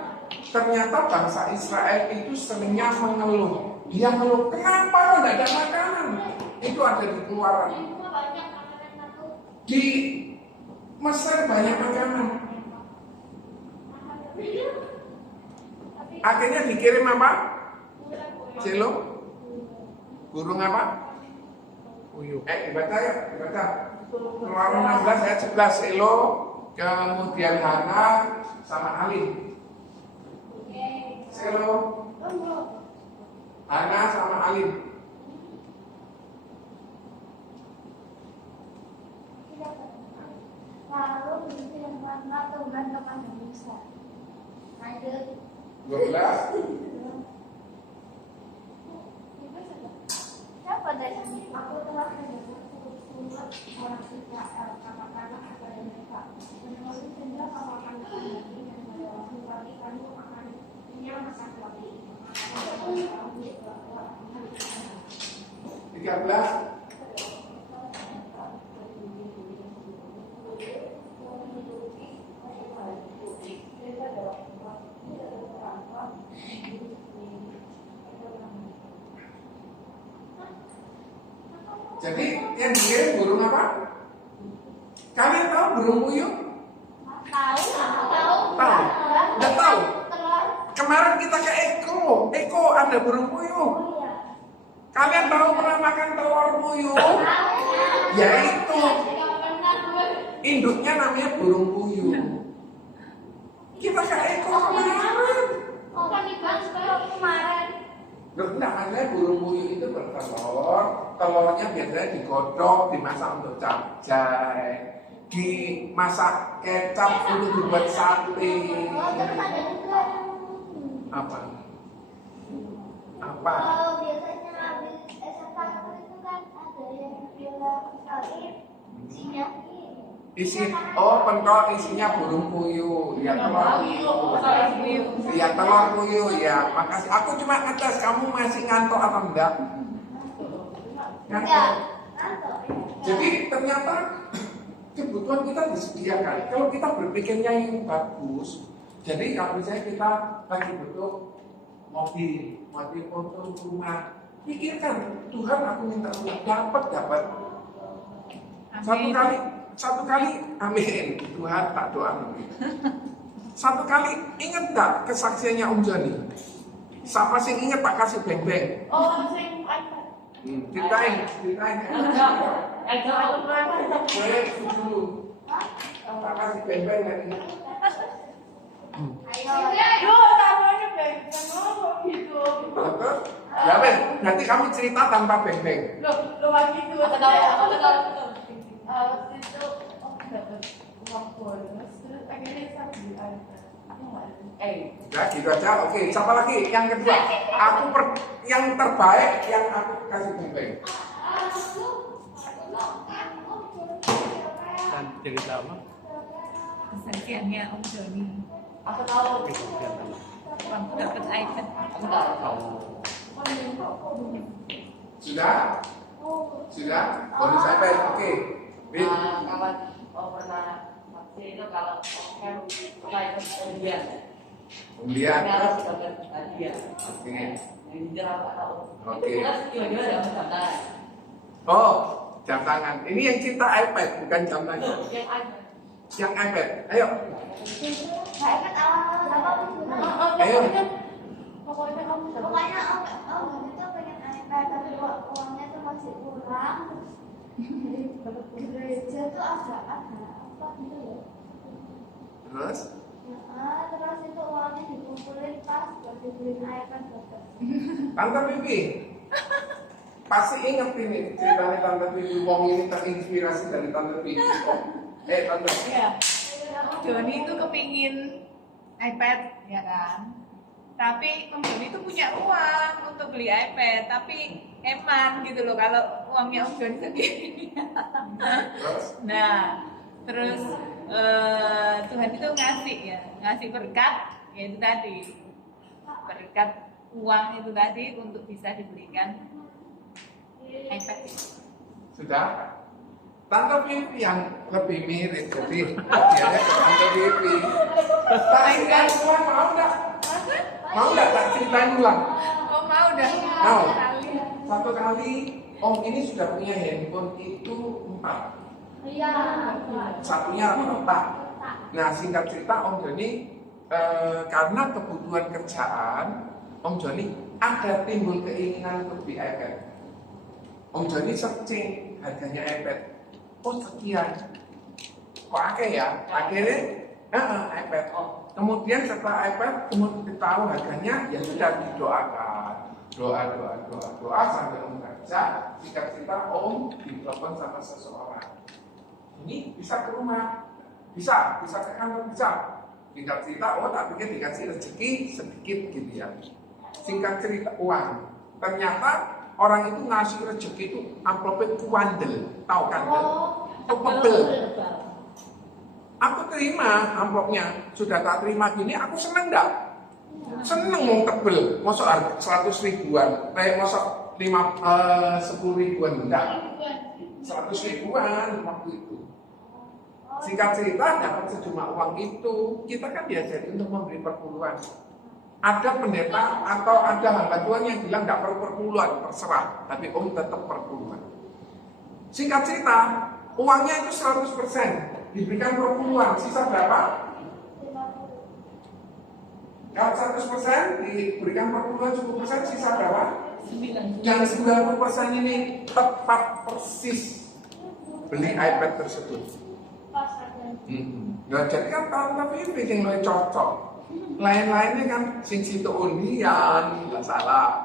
ternyata bangsa Israel itu seringnya mengeluh. Dia mengeluh, kenapa tidak ada makanan? Itu ada di Keluaran. Di Mesir banyak makanan. Akhirnya dikirim apa? Celo? Burung apa? Puyuh. Dibaca ya, dibaca. Keluaran 16 ayat 11 Selo, kemudian Hana sama Ali. Selo, Hana sama Ali. Lalu berfirmanlah Tuhan kepada Musa. Lanjut. 12. Siapa dari aku telah mendengar surat orang Israel katakanlah kepada mereka menulis sendal kawakan kami dan melewati kami akan menyamakan kami. 13. Jadi yang dikirim burung apa? Kalian tahu burung puyuh? Tahu? Tahu? Nggak tahu? Telur. Kemarin kita ke Eko ada burung puyuh. Oh iya. Kalian tahu pernah makan telur puyuh? Yaitu induknya namanya burung puyuh. Kita ke Eko kemarin. Oh kan dibahas kemarin. Loh, enggak, maksudnya burung puyuh itu bertelur. Telurnya biasanya digodok, dimasak untuk capcay, dimasak kecap untuk dibuat sate. Oh terus ada juga Apa? Apa? kalau biasanya habis SMK itu kan ada yang bilang sekali isinya Pentol isinya burung puyuh. Ya telur puyuh. Ya telur puyuh ya. Makasih. Aku cuma ngetes kamu masih ngantuk atau enggak? Ngantuk. Jadi ternyata kebutuhan kita disediakan. Kalau kita berpikirnya yang bagus, jadi kalau misalnya kita lagi butuh mobil untuk rumah, pikirkan Tuhan aku minta uang, dapat. Satu kali, amin. Tuhan tak doa. Satu kali, ingat tak kesaksiannya Om Joni? Siapa sih ingat tak kasih beng-beng? Oh, saya iPad. Ceritain. Boleh dulu. Tak kasih beng-beng lagi. Ayo, taruhnya beng-beng gitu. Terus, ya Ben, nanti kamu cerita tanpa beng-beng. Loh, gitu. Aku tahu. Waktu itu, dapat uang bonus, terus akhirnya saya beli iPad. Aku nggak ada. Ya, gitu aja. Oke, siapa lagi? Yang kedua, yang terbaik yang aku kasih beng-beng. Dan cerita apa? Kesaksiannya Om Joni. Aku tahu. Kemudian apa? Waktu dapat iPad. Aku tahu. Oh, Sudah? Bonus iPad. Oke. Bin. Kawan pernah vaksin itu kalau kan pernah ikut undian. Kemudian. Harus dapat hadiah. Oke. Yang jujur aku tahu. Oke. Itu kan tiba-tiba dapat tantangan. Oh, jam tangan. Ini yang cinta iPad, bukan jam tangan. Yang ada. Yang iPad. Ayo. Nggak ingat awal-awal apa Ayo. Pokoknya kamu pokoknya om itu pengen iPad tapi uangnya tuh masih kurang. Di gereja tuh ada apa gitu ya? Terus? Nah, terus itu uangnya dikumpulin pas buat dibeliin iPad dokter. Tante Pipi, pasti inget ini ceritanya Tante Pipi. Wong ini terinspirasi dari Tante Pipi. Tante. Ya, Om Joni itu kepingin iPad, ya kan? Tapi Om Joni itu punya uang untuk beli iPad, tapi eman gitu loh kalau uangnya Om Joni sendiri. Terus? Nah, terus Tuhan itu ngasih berkat, yaitu tadi berkat uang itu tadi untuk bisa dibelikan iPad itu. Sudah? Tante Pipi yang lebih mirip, jadi hadiahnya ke Tante Pipi. Tak ceritain ulang, mau enggak? Mau enggak tak ceritain ulang? Oh mau dah. Mau? Kali. Satu kali Om ini sudah punya handphone itu 4. Iya. Satunya retak. Nah singkat cerita Om Joni karena kebutuhan kerjaan Om Joni ada timbul keinginan untuk beli iPad. Om Joni searching harganya iPad. Oh sekian. Kok akeh ya? Akhirnya iPad. Kemudian setelah iPad kemudian tahu harganya ya sudah didoakan. Doa sampai Om kerja. Singkat cerita Om ditelepon sama seseorang. Ini bisa ke rumah, bisa ke kantor, bisa. Singkat cerita, tak pikir dikasih rezeki sedikit gitu ya. Singkat cerita uang. Ternyata orang itu ngasih rezeki itu amplopnya kuandel, tahu kandel? Tebel. Aku terima amplopnya, sudah tak terima gini, aku seneng enggak? Seneng mau tebel, masuk 100 ribuan, masuk 10 ribuan enggak? 100 ribuan waktu itu. Singkat cerita dapat sejumlah uang itu, kita kan diajari untuk memberi perpuluhan. Ada pendeta atau ada hamba Tuhan yang bilang tidak perlu perpuluhan, terserah, tapi Om tetap perpuluhan. Singkat cerita, uangnya itu 100% diberikan perpuluhan, sisa berapa? Kalau 100% diberikan perpuluhan 10%, sisa berapa? 9. Yang 90% ini tepat persis beli iPad tersebut. Nah, jadi kan tapi ini yang lebih cocok. Lain-lainnya kan sing situ undian, nggak salah.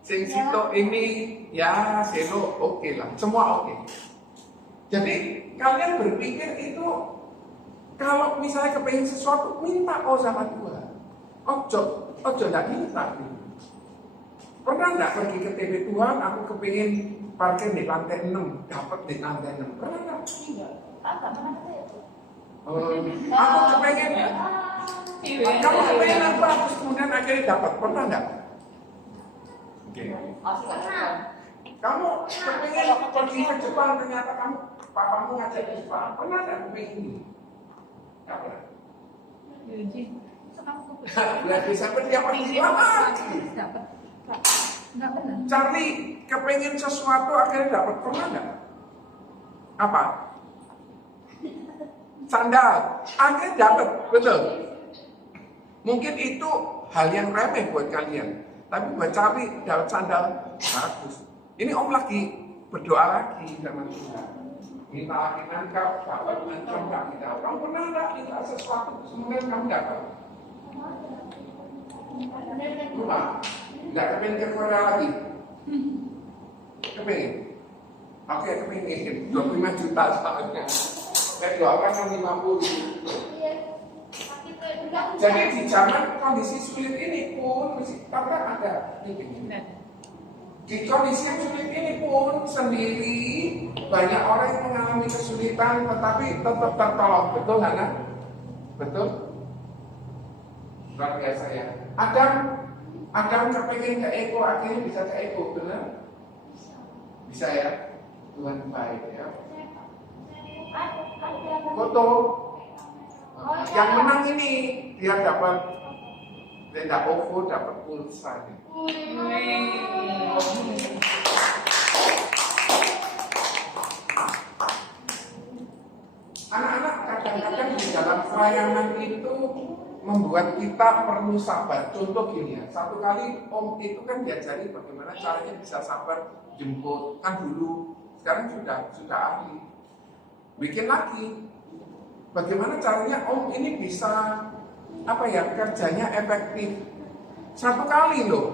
Sing situ ini ya seno oke lah, semua oke. Jadi kalian berpikir itu kalau misalnya kepengen sesuatu minta sama Tuhan. Ojo nggak minta. Pernah nggak pergi ke TV Tuhan? Aku kepengen parkir di lantai 6, dapat di lantai 6. Pernah nggak? Aku kepengen kamu kepengen apa? Terus kemudian akhirnya dapat. Pernah nggak? Oke. Kamu kepengen pergi ke Jepang, ternyata papamu ngajak ke Jepang. Pernah nggak kepengen ini? Nggak pernah. Bulan Desember dia pergi lagi. Nggak pernah. Cari kepengen sesuatu akhirnya dapat. Pernah nggak? Apa? Sandal, akhirnya dapat, betul. Mungkin itu hal yang remeh buat kalian, tapi buat cari dapat sandal bagus. Ini Om lagi berdoa lagi sama Tuhan. Minta lagi nanti kau dapat, nanti kamu nggak minta. Kamu pernah nggak minta sesuatu kemudian kamu dapat? Lupa, nggak kepengen ke Korea lagi? Kepengen? Oke, kepengen. 25 juta soalnya. Saya doakan yang 50. Jadi di zaman kondisi sulit ini pun karena ada di kondisi yang sulit ini pun sendiri banyak orang yang mengalami kesulitan tetapi tetap tertolong. Betul nggak? Betul? Luar biasa ya. Adam kepengen ke Eko akhirnya bisa ke Eko, benar? Bisa ya. Tuhan baik ya. Foto yang menang ini dia dapat tenda OVO, dapat pulsa. Anak-anak kadang-kadang di dalam pelayanan itu membuat kita perlu sabar. Contoh gini ya, satu kali Om itu kan diajari bagaimana caranya bisa sabar jemput. Kan dulu, sekarang sudah ahli. Bikin lagi, bagaimana caranya Om ini bisa apa ya, kerjanya efektif. Satu kali loh,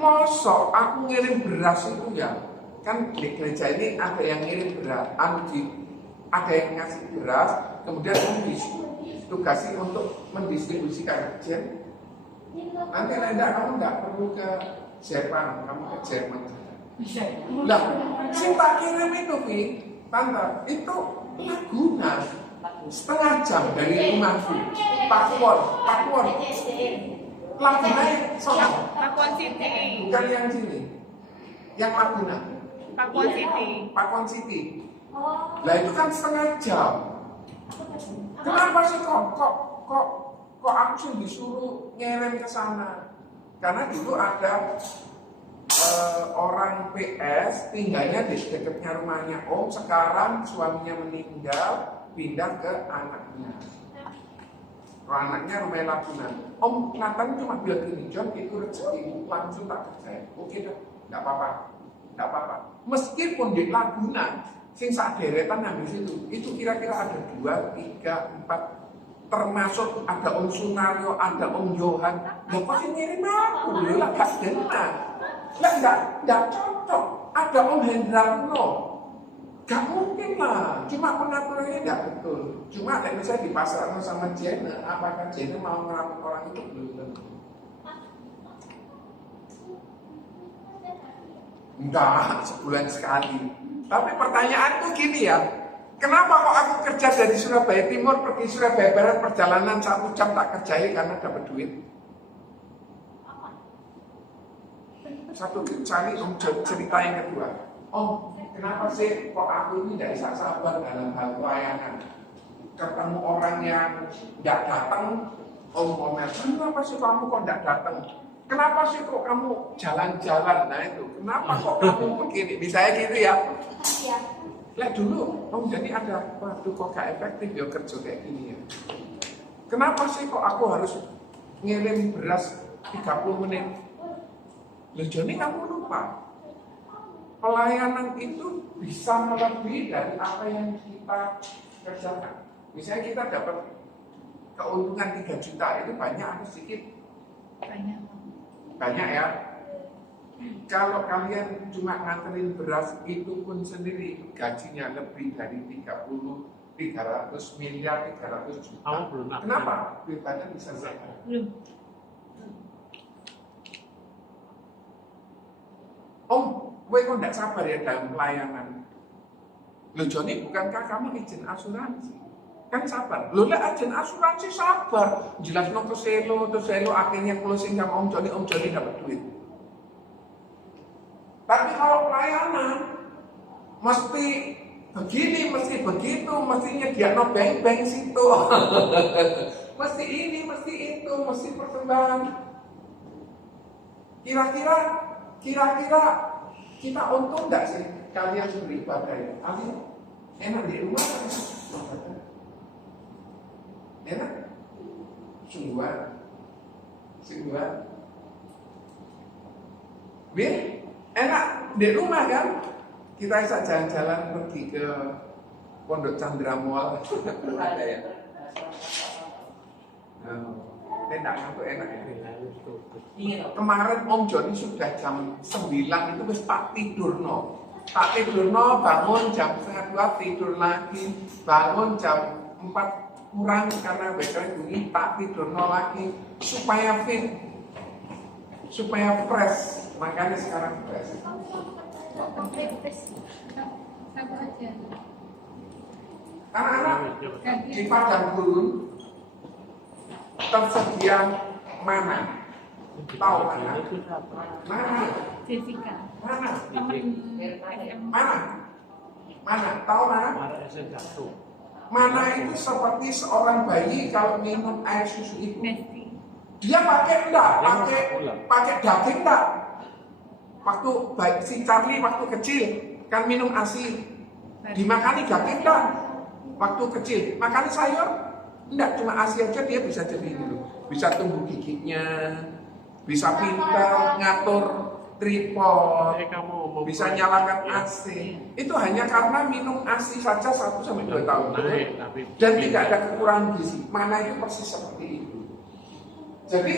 mosok aku ngirim beras itu ya, kan di gereja ini ada yang ngirim beras, ada yang ngasih beras, kemudian ditugasi untuk mendistribusikan. Jen, nanti Lenda kamu nggak perlu ke Jerman, kamu ke Jerman. Lah, sing tak kirim itu, Vi, Tante, itu Laguna, setengah jam dari rumahku. Pakuwon. Laguna yang sono, Pakuan City. bukan yang sini, yang Laguna, Pakuan City. Lah itu kan setengah jam. Kenapa sih kok aku sih disuruh ngirim ke sana? Karena dulu ada orang PS tinggalnya di dekatnya rumahnya Om. Sekarang suaminya meninggal, pindah ke anaknya. Anaknya rumah Laguna. Om Nathan cuma bilang gini, John itu rezeki, langsung tak percaya. Oke dah, nggak apa-apa. Meskipun di Laguna, sing sak deretan yang di situ, itu kira-kira ada 2, 3, 4, termasuk ada Om Sunario, ada Om Johan. Lah kok sing ngirim aku, lah gak benar. Lah nggak cocok. Ada Om Hendrano. Gak mungkin lah, cuma pengaturannya nggak betul. Cuma ada misalnya di pasar sama Jenna, apakah Jenna mau ngelamar orang itu belum tentu. Enggak, sebulan sekali. Tapi pertanyaanku gini ya, kenapa kok aku kerja dari Surabaya Timur pergi Surabaya Barat perjalanan 1 jam tak kerjai karena dapat duit? Satu cari cerita yang kedua. Om, kenapa sih kok aku ini tidak bisa sabar dalam hal pelayanan? Ketemu orang yang tidak datang, Om ngomel, kenapa sih kamu kok tidak datang? Kenapa sih kok kamu jalan-jalan? Nah itu, kenapa kok kamu begini? Misalnya gitu ya. Lihat dulu, Om jadi ada, waduh kok gak efektif ya kerja kayak gini ya. Kenapa sih kok aku harus ngirim beras 30 menit? Loh Joni kamu lupa. Pelayanan itu bisa melebihi dari apa yang kita kerjakan. Misalnya kita dapat keuntungan 3 juta, itu banyak atau sedikit? Banyak ya. Kalau kalian cuma nganterin beras itu pun sendiri gajinya lebih dari 300 miliar 300 juta. Kamu belum. Kenapa? Bebannya bisa sama. Om, gue kok tidak sabar ya dalam pelayanan. Loh Joni, bukankah kamu izin asuransi? Kan sabar. Loh lah izin asuransi sabar. Jelas no ke selo, terus selo akhirnya closing sama Om Joni dapat duit. Tapi kalau pelayanan, mesti begini, mesti begitu, mestinya dia no bank situ. Mesti ini, mesti itu, mesti persembahan. Kira-kira kita untung nggak sih kalian beribadah ya? Kalian enak di rumah kan? Enak? Sungguhan? Bir? Enak di rumah kan? Kita bisa jalan-jalan pergi ke Pondok Chandra Mall. Ada ya? Enak, aku enak ya. Kemarin Om Joni sudah jam 9 itu wis tak tidurno, bangun jam 1:30 tidur lagi, bangun jam 4 kurang karena bekerja bunyi, tak tidurno lagi supaya fit, supaya fresh. Makanya sekarang fresh. Anak-anak di padang gurun tersedia mana? Tahu mana? Mana? Jessica. Mana? Temen Mana? Tahu mana? Mana itu seperti seorang bayi kalau minum air susu ibu. Nesti. Dia pakai enggak? Pakai daging enggak? Waktu si Charlie waktu kecil kan minum ASI. Dimakani daging enggak? Waktu kecil. Makani sayur? Enggak, cuma ASI aja dia bisa jadi gitu. Bisa tumbuh giginya, bisa pintar ngatur tripod, bisa nyalakan AC. Itu hanya karena minum ASI saja 1-2 tahun. Dan tidak ada kekurangan gizi. Mana itu persis seperti itu. Jadi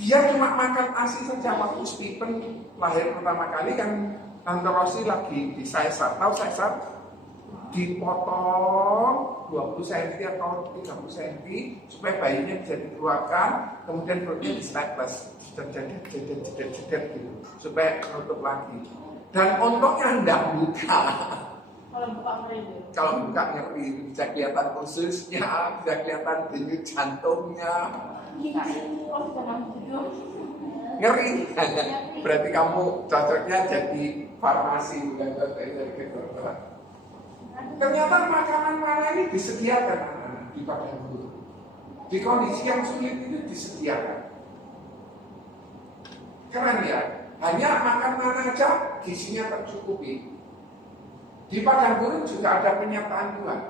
dia cuma makan ASI saja. Waktu Stephen lahir pertama kali kan Tante Rosi lagi di Caesar. Tahu Caesar? Dipotong 20 cm atau 30 cm supaya bayinya bisa dikeluarkan, kemudian perutnya di staples, jedet gitu, supaya menutup lagi. Dan untungnya enggak buka. Kalau buka ngeri, bisa kelihatan ususnya, bisa kelihatan denyut jantungnya. Ngeri. Berarti kamu cocoknya jadi farmasi bukan jadi kedokteran. Ternyata makanan mana ini disediakan di padang gurun. Di kondisi yang sulit itu disediakan. Keren ya. Hanya makan mana aja gizinya tercukupi. Di padang gurun juga ada penyertaan Tuhan.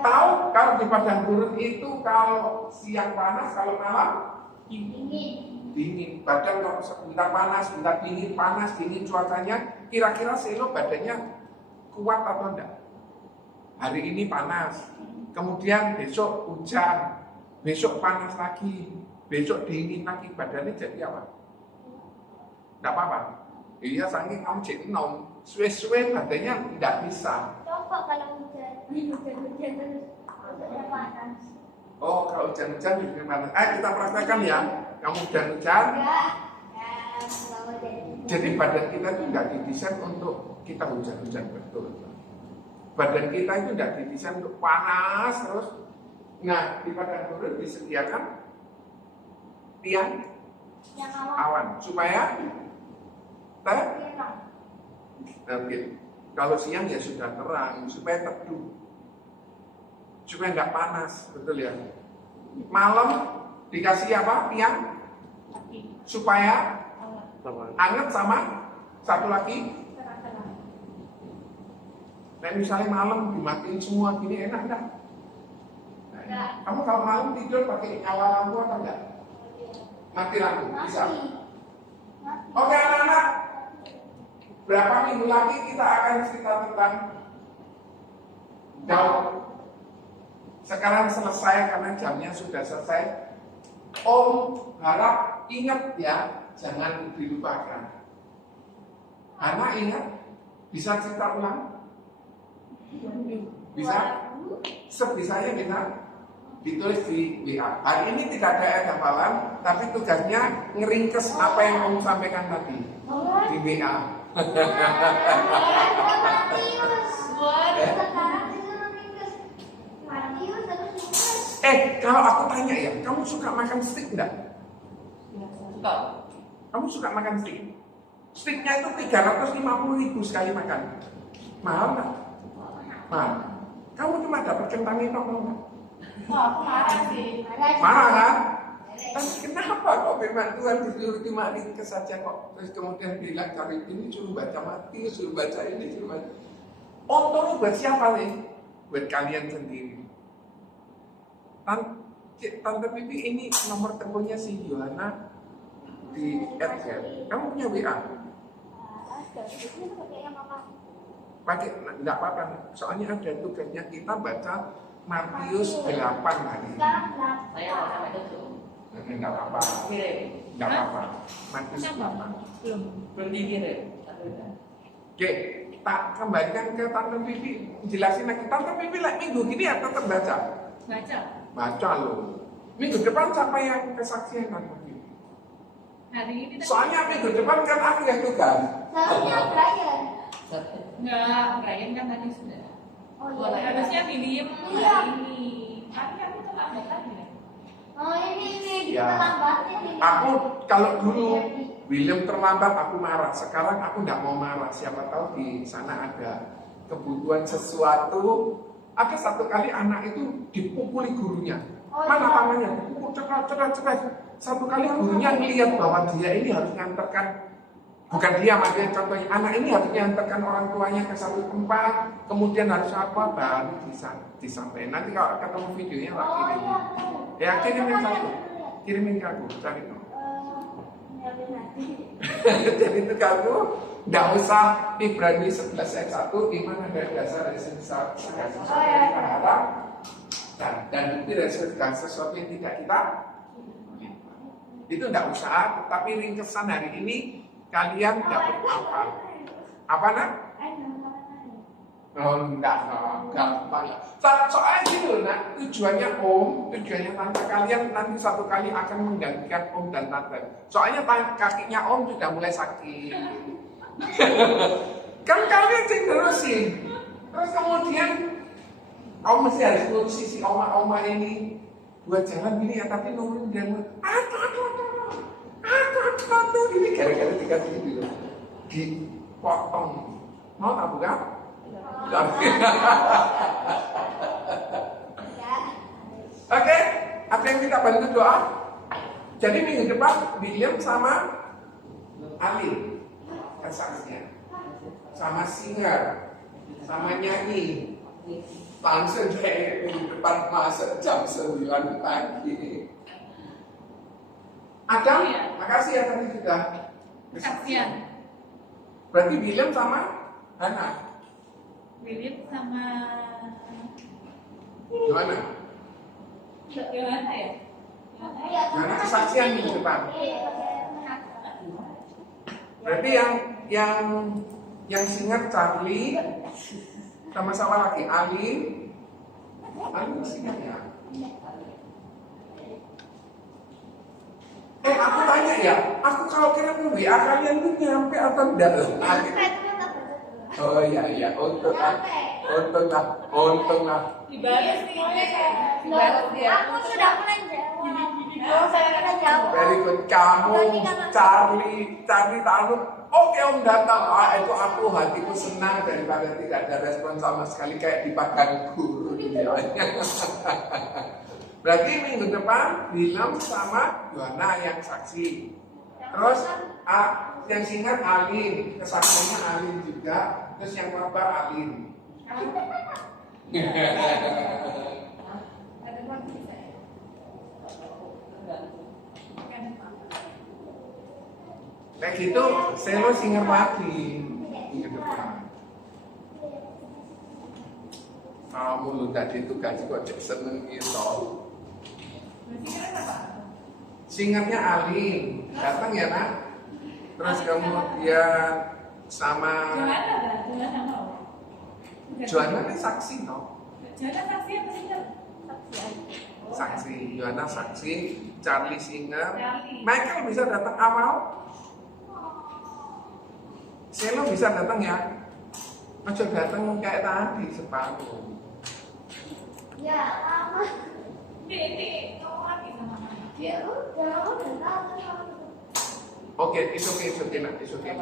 Tahu kalau di padang gurun itu kalau siang panas, kalau malam dingin. Badan kalau sebentar panas, sebentar dingin, panas, dingin cuacanya. Kira-kira Selo badannya kuat atau enggak? Hari ini panas, kemudian besok hujan, besok panas lagi, besok dingin lagi, badannya jadi apa? Enggak apa-apa. Iya, saking kamu jadi suwe-suwe badannya tidak bisa. Coba kalau hujan terus panas. Oh, kalau hujan-hujan juga panas. Kita praktekkan ya. Kamu hujan-hujan. Jadi badan kita itu nggak didesain untuk kita hujan-hujan betul. Badan kita itu tidak didesain untuk panas terus. Nah, di padang gurun disediakan tiang awan supaya kalau siang ya sudah terang supaya teduh, supaya nggak panas, betul ya. Malam dikasih apa? Tiang supaya hangat sama satu lagi. Nah, misalnya malam dimatiin semua gini enak enggak? Nah, kamu kalau malam tidur pakai nyala lampu atau enggak? Mati lampu, bisa. Oke anak-anak, berapa minggu lagi kita akan cerita tentang Daud. Sekarang selesai karena jamnya sudah selesai. Om harap ingat ya, jangan dilupakan. Anak ingat, bisa cerita ulang? Bisa? Sebisanya bisa ditulis di WA. Hari ini tidak ada ayat hafalan, tapi tugasnya ngeringkes apa yang kamu sampaikan tadi di WA. Kalau aku tanya ya, kamu suka makan steak enggak? Suka. Kamu suka makan steak? Steaknya itu 350.000 sekali makan. Mahal enggak? Mahal. Kamu cuma dapat kentang itu enggak? Wah, aku marah sih. Marah kan? Tapi kenapa kok firman Tuhan disuruh cuma ringkes saja kok? Terus kemudian bilang cari ini, suruh baca Matius, suruh baca ini, suruh baca. Untungnya buat siapa nih? Buat kalian sendiri. Tante Pipi ini nomor teleponnya si Yohana di add. Kamu punya WA? Pakai, enggak apa-apa. Soalnya ada tugasnya kita baca Matius 8 hari. Saya mau sampai tutup. Enggak apa-apa. Kirim. Enggak apa-apa. Matius 8. Belum dikirim. Oke, tak kembalikan ke Tante Pipi. Jelasin lagi. Tante Pipi minggu gini ya tetap baca. Baca loh. Minggu depan siapa yang kesaksian Tante Pipi? Hari ini Soalnya minggu depan kan aku yang tugas. Soalnya Brian. enggak, Brian kan tadi sudah. Oh iya. Harusnya William Iya. hari ini. Tapi aku terlambat lagi ya. Oh ini Ya. terlambatin. Aku kalau dulu William terlambat aku marah. Sekarang aku nggak mau marah. Siapa tahu di sana ada kebutuhan sesuatu. Ada satu kali anak itu dipukuli gurunya. Mana tangannya? Dipukul cepat. Satu kali gurunya melihat bahwa dia ini harus nganterkan. Bukan dia, maksudnya contohnya anak ini harus nganterkan orang tuanya ke satu tempat. Kemudian harus apa? Baru disampaikan. Nanti kalau ketemu videonya tak kirim. Ya kirimin satu. Kirimin ke aku. Cari dong. Jadi itu kamu nggak usah Ibrani 11 ayat 1 iman ada dasar dari sebesar segala sesuatu yang kita harap dan bukti dari segala sesuatu yang tidak kita Itu enggak usah, tapi ringkesan hari ini kalian dapat apa? Apa nak? Oh, enggak, gampang. Soalnya gitu, nak, tujuannya tante kalian nanti satu kali akan menggantikan om dan tante. Soalnya kakinya om sudah mulai sakit. Kan kalian terusin. Terus kemudian om mesti harus ngurus sisi oma-oma ini buat jalan gini ya, tapi nurunin dia aduh, ini gara-gara dikasih gitu, dipotong. Mau tak buka? Oke, ada yang minta bantu doa? Jadi minggu depan William sama Ali kesaksian, sama singer, sama nyanyi. Langsung kayak minggu depan masuk jam 9 pagi. Adam, makasih ya tadi sudah Kesaksian. Berarti William sama Hana. William sama Gimana? Yohana ya? Hana kesaksian minggu depan. Berarti yang singer Charlie sama lagi Alin singer ya. Aku tanya ya, aku kalau kirim ke WA kalian tuh nyampe atau enggak? Oh iya, untung lah. Dibalas nih, dibalas dia. Aku sudah mulai jawab. Oh, saya kena jawab. Very good, kamu, Charlie tahu. Oke om datang, itu aku hatiku senang daripada tidak ada respon sama sekali kayak di padang guru dia. Berarti minggu depan William sama Yohana yang saksi. Terus yang singkat Alin, kesaksiannya Alin juga. Terus yang kabar Alin. Ada lagi saya. Kayak gitu, Selo singer lagi minggu depan. Kamu lu tadi itu gaji kok seneng gitu. Singernya Alin, datang ya nak. Terus kemudian sama Johanna mau. Johanna ini saksi no? Johanna saksi apa sih? Saksi, Johanna saksi, Charlie singer. Charlie. Michael bisa datang awal. Selo bisa datang ya. Ojo datang kayak tadi separuh. Ya, lama. Ini kamu lagi sama mama. Ya udah, aku udah tahu. Oke, it's okay nak, it's okay.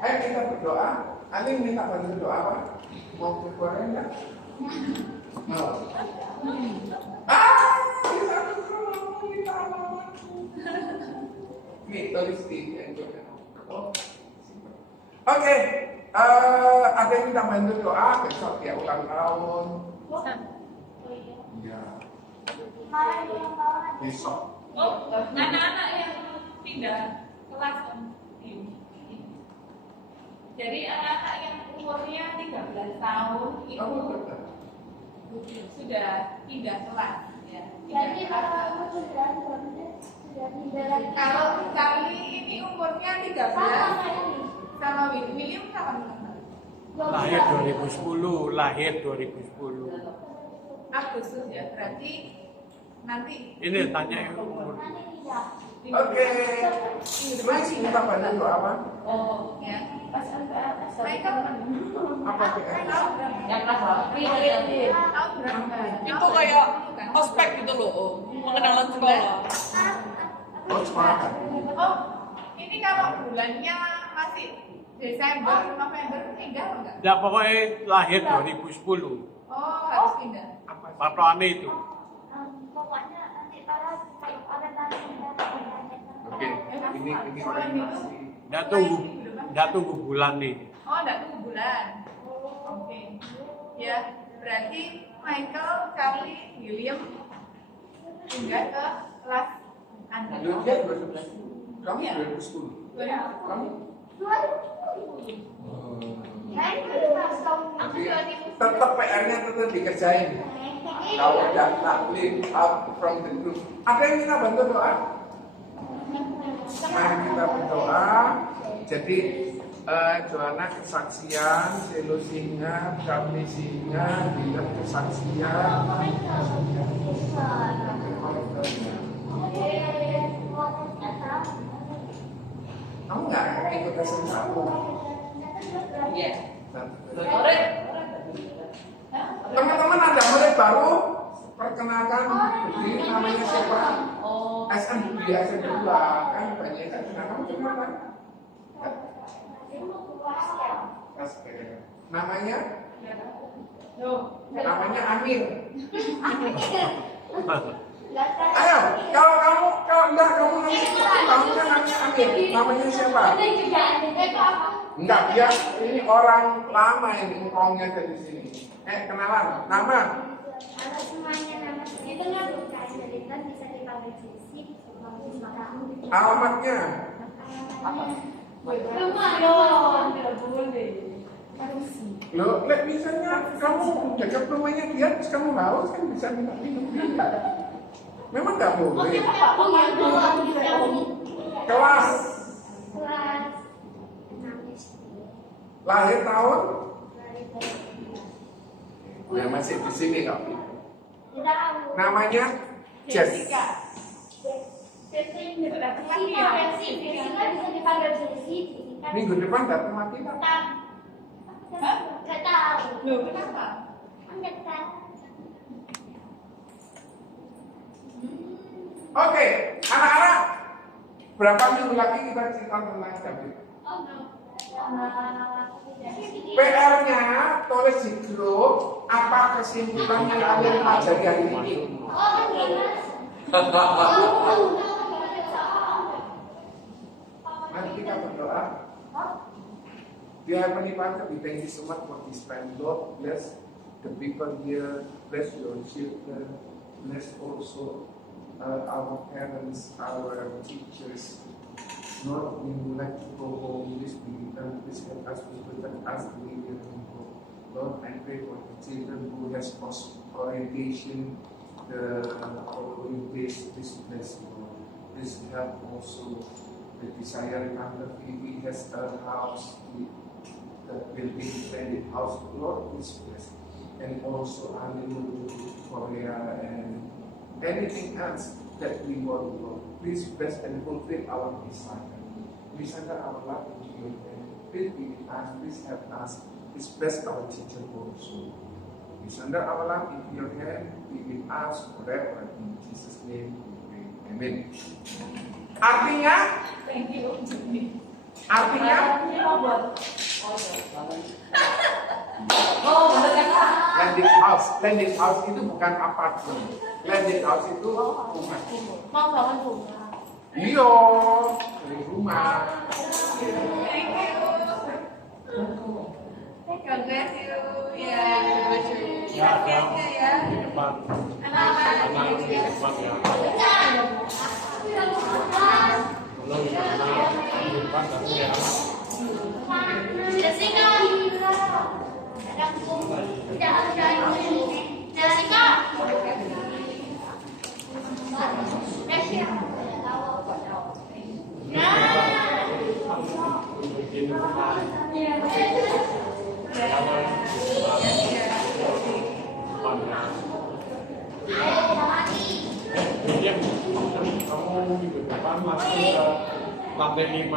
Ayo kita berdoa. Ali minta bantu doa apa? Mau ke Korea enggak? Mau. Kita berdoa, kita mau. Nih, tulis di handphone. Oke, ada yang minta bantu doa besok ya ulang tahun. Ya, Kemarin ulang tahun. besok. Oh, anak-anak yang pindah kelas ini. Jadi anak-anak yang umurnya 13 tahun itu sudah pindah kelas ya. Jadi kalau aku sudah pindah lagi. Kalau Charlie ini umurnya 13 Sama ini. sama William kapan? Lahir 2010. Agustus ya, berarti nanti Ini tanya yang umur. Nanti tidak. Oke, masih minta bantu doa apa? Oh ya. Michael Apa PRS? Yang kelas berapa? tahun berapa? Itu kayak ospek gitu loh, pengenalan sekolah. Oh, semangat. Oh, ini kalau bulannya masih Desember, November pindah enggak? Ya pokoknya lahir 2010. Oh, harus pindah. Patokannya itu. Pokoknya nanti kalau ada tanda Oke, ini orientasi. Nggak tunggu bulan nih. Oh, enggak tunggu bulan. Oke. Ya, berarti Michael, Charlie, William pindah ke kelas Anda. Lu dia 2011. Kamu 2010. Kamu? Tetap PR-nya tetap dikerjain. Kalau udah taklim out from the group. Ada yang minta bantu doa? Mari kita berdoa. Jadi Joanna kesaksian, Selo singa, kami singa, Dilan kesaksian. Kamu nggak ikut SMK aku? Iya. Nah, teman-teman ada murid baru, perkenalkan berdiri namanya siapa? Oh. SM Budi SM berdua kan banyak kan. Nah, kamu cuma kan? Namanya? Namanya Amir. Ayo, kalau enggak kamu namanya Amir. Namanya siapa? Enggak, dia ini orang lama ini engkongnya dari sini. Kenalan, nama? Halo semuanya, nama saya itu nggak bukan cerita, bisa dipanggil Jessy. Alamatnya? Loh, misalnya kamu jaga rumahnya dia, terus kamu haus kan bisa minum dia. Memang nggak boleh. Kelas lahir tahun? Ya masih di sini kok. Namanya Jessica. Minggu depan datang lagi Pak. Nggak tahu. Loh, kenapa? Nggak tahu. Oke, anak-anak, berapa minggu lagi kita cerita tentang David? PR-nya tulis di grup apa kesimpulan yang kalian pelajari hari ini. Mari kita berdoa. Dear Heavenly Father, we thank you so much for this time. Lord, bless the people here, bless your children, bless also our parents, our teachers. Lord, we would like to go home this week and please help us to protect us the way we are going home. Lord, I pray for the children who has post orientation, the following days, this bless Lord. Please help also the desire under he has a house, the building planted house, Lord, please bless. And also Hallelujah, Korea and anything else that we want, Lord. Please bless and fulfill our desire. Please enter our life into your hand. Please be with us, please help us. Please bless our teacher also. Please enter our life into your hand. Be with us forever. In Jesus' name we pray. Amen. Artinya? Thank you. Artinya? Landed house. Landed house itu bukan apartemen. Landed house itu rumah. Mau bangun rumah. Iya, dari rumah. Thank you. God bless you. Ya, hati-hati ya. Di depan. Anak-anak. Anak di depan ya. Belum di depan tapi ya. Jessica. Jessica. Bikin rumah. William, kamu minggu depan masuk ke lantai 5.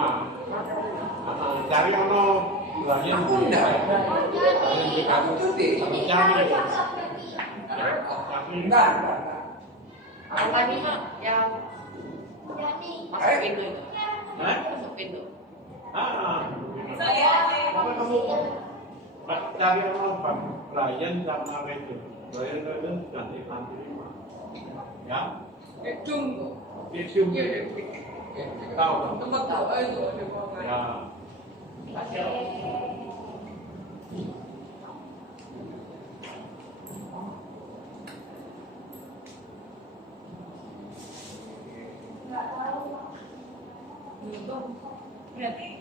Cari ono lain Aku enggak. Aku tuh deh. cari. Enggak. Yang tadi mah yang masuk pintu itu. Hah? Masuk pintu. Apa kamu cari ono Bang Brian sama Redo. Brian ganti lantai 5. Ya? Tunggu. Itu tahu. Tempat tahu itu ada apa? Ya. Berarti